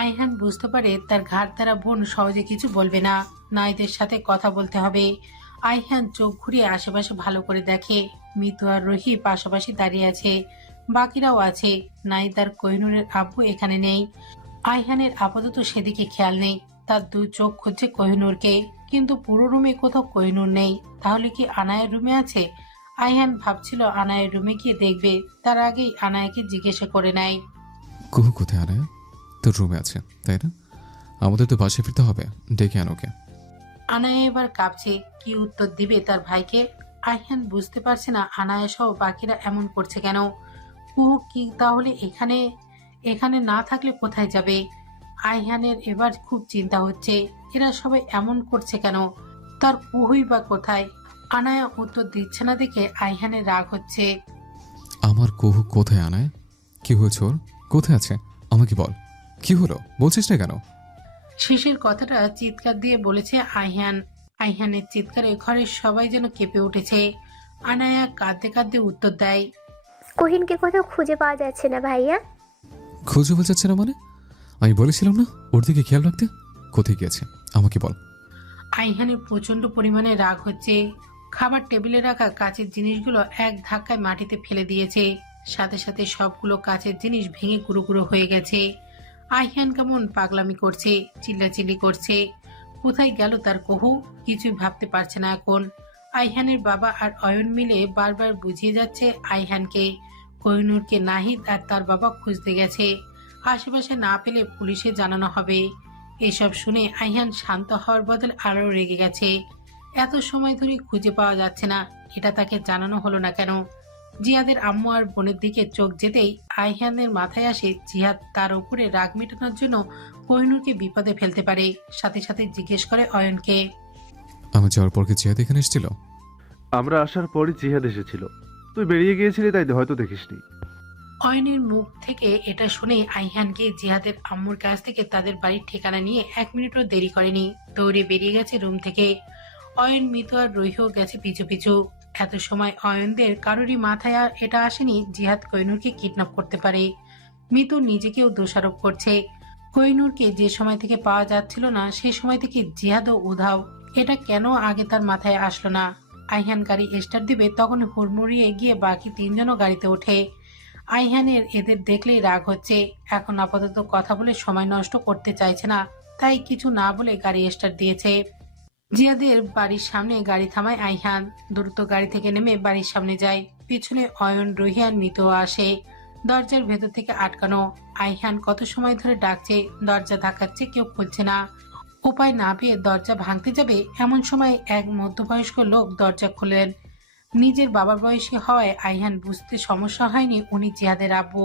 আইহান বুঝতে পারে তার ঘাড় দ্বারা বোন সহজে কিছু বলবে না। নাইদের সাথে কথা বলতে হবে। আইহান চোখ ঘুরিয়ে আশেপাশে ভালো করে দেখে। মিতু আর রুহি পাশাপাশি দাঁড়িয়ে আছে, বাকিরাও আছে। নাইদ আর কোহিনুরের আব্বু এখানে নেই। আইহানের আপাতত সেদিকে খেয়াল নেই। তার দু চোখ খুঁজছে কোহিনুরকে, কিন্তু পুরো রুমে কোথাও কোহিনুর নেই। তাহলে কি আনায়ের রুমে আছে? আইহান ভাবছিল আনায়ের রুমে গিয়ে দেখবে, তার আগেই আনায়াকে জিজ্ঞাসা করে নেয়। কুহু কোথায় আনায়া? তোর রুমে আছে তাই না? আমাদের তো বাসে ফিরতে হবে, ডেকে আন ওকে। আনায়া এবার কাঁপছে, কি উত্তর দিবে তার ভাইকে। আইহান বুঝতে পারছে না আনায়া সহ বাকিরা এমন করছে কেন। কুহু কি তাহলে এখানে না থাকলে কোথায় যাবে? আইহানের এবার খুব চিন্তা হচ্ছে, এরা সবাই এমন করছে কেন? তার কুহুই বা কোথায়? আনায়া উত্তর দিচ্ছে না দেখে আইহানের রাগ হচ্ছে। আমার কুহু কোথায় আনায়া? কি হয়েছে ওর? কোথায় আছে আমাকে বল। কি হলো বলছিস না কেন? শেষের কথাটা চিৎকার দিয়ে বলেছে আইহান। আইহানের চিৎকারে ঘরের সবাই যেন কেঁপে উঠেছে। আনায়া কাঁদতে কাঁদতে উত্তর দেয়। কোহিনকে কোথাও খুঁজে পাওয়া যাচ্ছে না ভাইয়া। খুঁজে পাওয়া যাচ্ছে না মানে? আমি বলেছিলাম না ওর দিকে খেয়াল রাখতে? কোথায় গিয়েছে আমাকে বল। আইহানের প্রচন্ড পরিমাণে রাগ হচ্ছে। খাবার টেবিলে রাখা কাচের জিনিসগুলো এক ধাক্কায় মাটিতে ফেলে দিয়েছে। সাথে সাথে সবগুলো কাচের জিনিস ভেঙে গুঁড়ো গুঁড়ো হয়ে গেছে। আইহান কেমন পাগলামি করছে, চিল্লাচিল্লি করছে। কোথায় গেল তার কুহু? কিছুই ভাবতে পারছে না এখন। আইহানের বাবা আর অয়ন মিলে বারবার বুঝিয়ে যাচ্ছে আইহানকে কোহিনুরকে নাহিদ আর তার বাবা খুঁজতে গেছে। আশেপাশে না পেলে পুলিশে জানানো হবে। এসব শুনে আইহান শান্ত হওয়ার বদলে আরো রেগে গেছে। এত সময় ধরে খুঁজে পাওয়া যাচ্ছে না, এটা তাকে জানানো হলো না কেন? জিহাদের আম্মু আর বোনের দিকে চোখ যেতেই আইহানের মাথায় আসে জিহাদ তার উপরে রাগ মেটানোর জন্য কোহিনুরকে বিপদে ফেলতে পারে। সাথে সাথে জিজ্ঞেস করে অয়নকে। আমি যাওয়ার পর কি জিহাদ এখানে এসেছিল? আমরা আসার পরই জিহাদ এসেছিল। তুই বেরিয়ে গিয়েছিলি তাই হয়তো দেখিসনি। অয়নের মুখ থেকে এটা শুনে আইহান গিয়ে জিহাদের আম্মুর কাছ থেকে তাদের বাড়ির ঠিকানা নিয়ে 1 মিনিটও দেরি করেনি, দৌড়ে বেরিয়ে গেছে রুম থেকে। অয়ন, মিতু আর রুহিও গেছে পিছু পিছু। এত সময় অয়নদের কারোরই মাথায় আর এটা আসেনি জিহাদ কোহিনুরকে কিডন্যাপ করতে পারে। মিতু নিজেকেও দোষারোপ করছে। কোহিনুরকে যে সময় থেকে পাওয়া যাচ্ছিল না সেই সময় থেকে জিহাদও উধাও। এটা কেন আগে তার মাথায় আসলো না? আইহান গাড়ি স্টার্ট দিবে তখন হুড়মুড়িয়ে গিয়ে বাকি 3 জনও গাড়িতে ওঠে। আইহানের এদের দেখলেই রাগ হচ্ছে। এখন আপাতত কথা বলে সময় নষ্ট করতে চাইছে না, তাই কিছু না বলে গাড়ি স্টার্ট দিয়েছে। জিয়াদের বাড়ির সামনে গাড়ি থামায় আইহান। দ্রুত গাড়ি থেকে নেমে বাড়ির সামনে যায়। পিছনে অয়ন, রুহিয়ান, মিতু আসে। দরজার ভেতর থেকে আটকানো। আইহান কত সময় ধরে ডাকছে, দরজা ধাক্কাচ্ছে, কেউ খুলছে না। উপায় না পেয়ে দরজা ভাঙতে যাবে এমন সময় এক মধ্যবয়স্ক লোক দরজা খুললেন। নিজের বাবার বয়সী হওয়ায় আইহান বুঝতে সমস্যা হয়নি উনি জিহাদের আব্বু।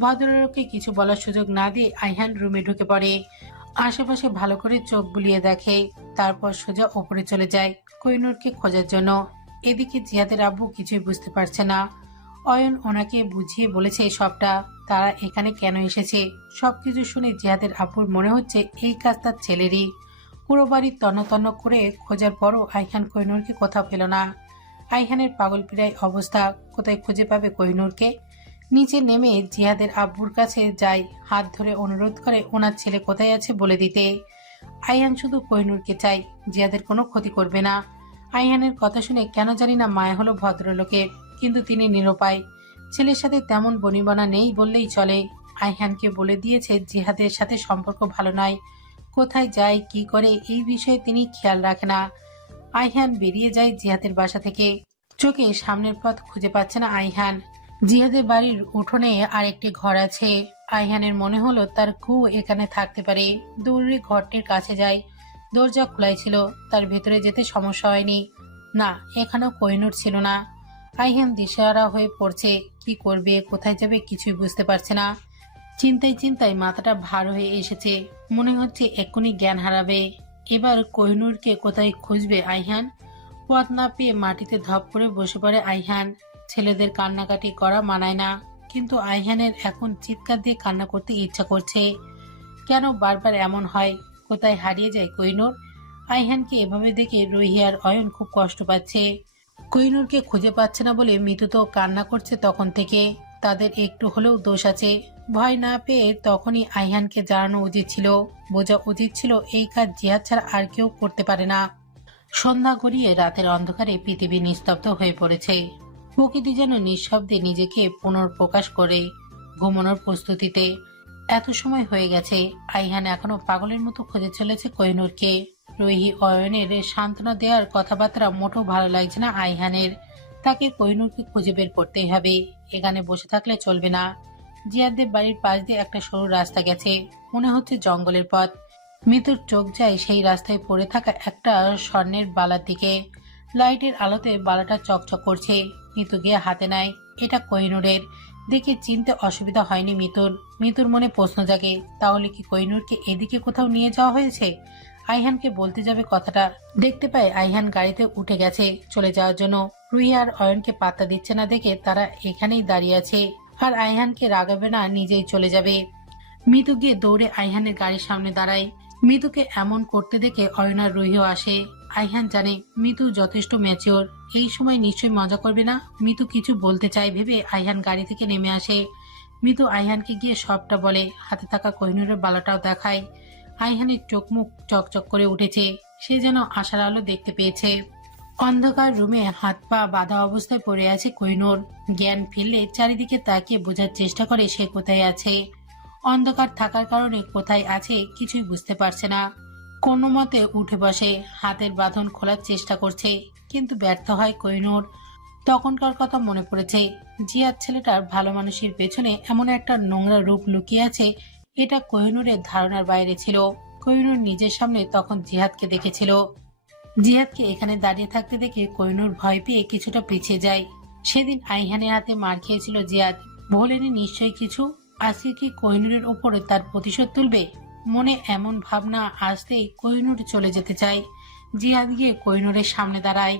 ভদ্রলোককে কিছু বলার সুযোগ না দিয়ে আইহান রুমে ঢুকে পড়ে। আশেপাশে ভালো করে চোখ বুলিয়ে দেখে, তারপর সোজা ওপরে চলে যায় কোহিনুরকে খোঁজার জন্য। এদিকে জিহাদের আব্বু কিছুই বুঝতে পারছে না। অয়ন ওনাকে বুঝিয়ে বলেছে সবটা, তারা এখানে কেন এসেছে। সবকিছু শুনে জিহাদের আব্বুর মনে হচ্ছে এই কাজ তার ছেলেরই। পুরো বাড়ি তন্ন তন্ন করে খোঁজার পরও আইহান কোহিনুরকে কোথাও পেল না। আইহানের পাগল পিড়াই অবস্থা, কোথায় খুঁজে পাবে কোহিনুরকে। নিচে নেমে জিহাদের আব্বুর কাছে যায়, হাত ধরে অনুরোধ করে ওনার ছেলে কোথায় আছে বলে দিতে। আইহান শুধু কোহিনুরকে চাই, জিহাদের কোনো ক্ষতি করবে না। আইহানের কথা শুনে কেন জানি না মায়া হলো ভদ্রলোকের, কিন্তু তিনি নিরুপায়। ছেলের সাথে তেমন বনিবনা নেই বললেই চলে। আইহানকে বলে দিয়েছে জিহাদের সাথে সম্পর্ক ভালো নয়, কোথায় যায় কি করে এই বিষয়ে তিনি খেয়াল রাখে না। আইহান বেরিয়ে যায় জিহাদের বাসা থেকে। চোখে সামনের পথ খুঁজে পাচ্ছে না আইহান। জিহাদের বাড়ির উঠোনে আরেকটি ঘর আছে। আইহানের মনে হলো তার এখানে থাকতে পারে। দৌড়ে ঘরটির কাছে যায়। দরজা খোলাই ছিল, তার ভেতরে যেতে সমস্যা হয়নি। না, এখানেও কোহিনূর ছিল না। আইহান দিশেহারা হয়ে পড়ছে। কি করবে, কোথায় যাবে কিছুই বুঝতে পারছে না। চিন্তায় চিন্তায় মাথাটা ভার হয়ে এসেছে। মনে হচ্ছে এক্ষুনি জ্ঞান হারাবে। এবার কোহিনূরকে কোথায় খুঁজবে আইহান? পথ না পেয়ে মাটিতে ধপ করে বসে পড়ে আইহান। ছেলেদের কান্নাকাটি করা মানায় না, কিন্তু আইহানের এখন চিৎকার দিয়ে কান্না করতে ইচ্ছা করছে। কেন বারবার এমন হয়? কোথায় হারিয়ে যায় কোহিনূর? আইহানকে এভাবে দেখে রুহি আর অয়ন খুব কষ্ট পাচ্ছে। কোহিনূরকে খুঁজে পাচ্ছে না বলে মিতু তো কান্না করছে তখন থেকে। তাদের একটু হলেও দোষ আছে। ভয় না পেয়ে তখনই আইহানকে জানানো উচিত ছিল, বোঝা উচিত ছিল এই কাজ জিহাদ ছাড়া আর কেউ করতে পারে না। সন্ধ্যা গড়িয়ে রাতের অন্ধকারে পৃথিবী নিস্তব্ধ হয়ে পড়েছে। প্রকৃতি যেন নিঃশব্দে নিজেকে পুনর্প্রকাশ করে ঘুমানোর প্রস্তুতিতে। এত সময় হয়ে গেছে, আইহান এখনো পাগলের মতো খুঁজে চলেছে কোহিনূরকে। রুহি অয়নের সান্ত্বনা দেওয়ার কথাবার্তা মোটেও ভালো লাগছে না আইহানের। তাকে কোহিনূরকে খুঁজে বের করতেই হবে, এখানে বসে থাকলে চলবে না। জিয়াদের বাড়ির পাশ দিয়ে একটা সরু রাস্তা গেছে, মনে হচ্ছে জঙ্গলের পথ। মিতুর চোখ যায় সেই রাস্তায় পড়ে থাকা একটা স্বর্ণের বালার দিকে। লাইটের আলোতে বালাটা চকচক করছে। মিতু গিয়ে হাতে নেয়। এটা কোহিনূরের। দেখে চিনতে অসুবিধা হয়নি মিতুর মনে প্রশ্ন জাগে, তাহলে কি কোহিনূরকে এদিকে কোথাও নিয়ে যাওয়া হয়েছে? আইহানকে বলতে যাবে কথাটা, দেখতে পায় আইহান গাড়িতে উঠে গেছে চলে যাওয়ার জন্য। রুহি আর অয়নকে পাত্তা দিচ্ছে না দেখে তারা এখানেই দাঁড়িয়ে আছে। আর আইহানকে রাগাবে না, নিজেই চলে যাবে। মিতু গিয়ে দৌড়ে আইহানের গাড়ির সামনে দাঁড়ায়। মিতুকে এমন করতে দেখে অয়ন আর রুহিও আসে। আইহান জানে মিতু যথেষ্ট ম্যাচিওর, এই সময় নিশ্চয়ই মজা করবে না। মিতু কিছু বলতে চায় ভেবে আইহান গাড়ি থেকে নেমে আসে। মিতু আইহানকে গিয়ে সবটা বলে, হাতে থাকা কোহিনূরের বালাটাও দেখায়। আইহানের চোখ মুখ চকচক করে উঠেছে, সে যেন আশার আলো দেখতে পেয়েছে। অন্ধকার রুমে হাত পা বাঁধা অবস্থায় পড়ে আছে কোহিনূর। জ্ঞান ফিরলে চারিদিকে তাকিয়ে বোঝার চেষ্টা করে সে কোথায় আছে। অন্ধকার থাকার কারণে কোথায় আছে কিছুই বুঝতে পারছে না। কোনো মতে উঠে বসে, হাতের বাঁধন খোলার চেষ্টা করছে, কিন্তু ব্যর্থ হয় কোহিনূর। তখনকার কথা মনে পড়েছে। জিয়াদ ছেলেটার ভালো মানুষের পেছনে এমন একটা নোংরা রূপ লুকিয়ে আছে, এটা কোহিনূরের ধারণার বাইরে ছিল। কোহিনূর নিজের সামনে তখন জিহাদকে দেখেছিল। জিহাদকে এখানে দাঁড়িয়ে থাকতে দেখে কোহিনূর ভয় পেয়ে কিছুটা পিছিয়ে যায়। সেদিন আইহানের হাতে মার খেয়েছিল জিহাদ, ভোলেনি নিশ্চয়ই কিছু। আজকে কি কোহিনূরের ওপরে তার প্রতিশোধ তুলবে? মনে এমন ভাবনা আসতেই কোহিনূর চলে যেতে চায়। জিহাদ গিয়ে কোহিনূরের সামনে দাঁড়ায়।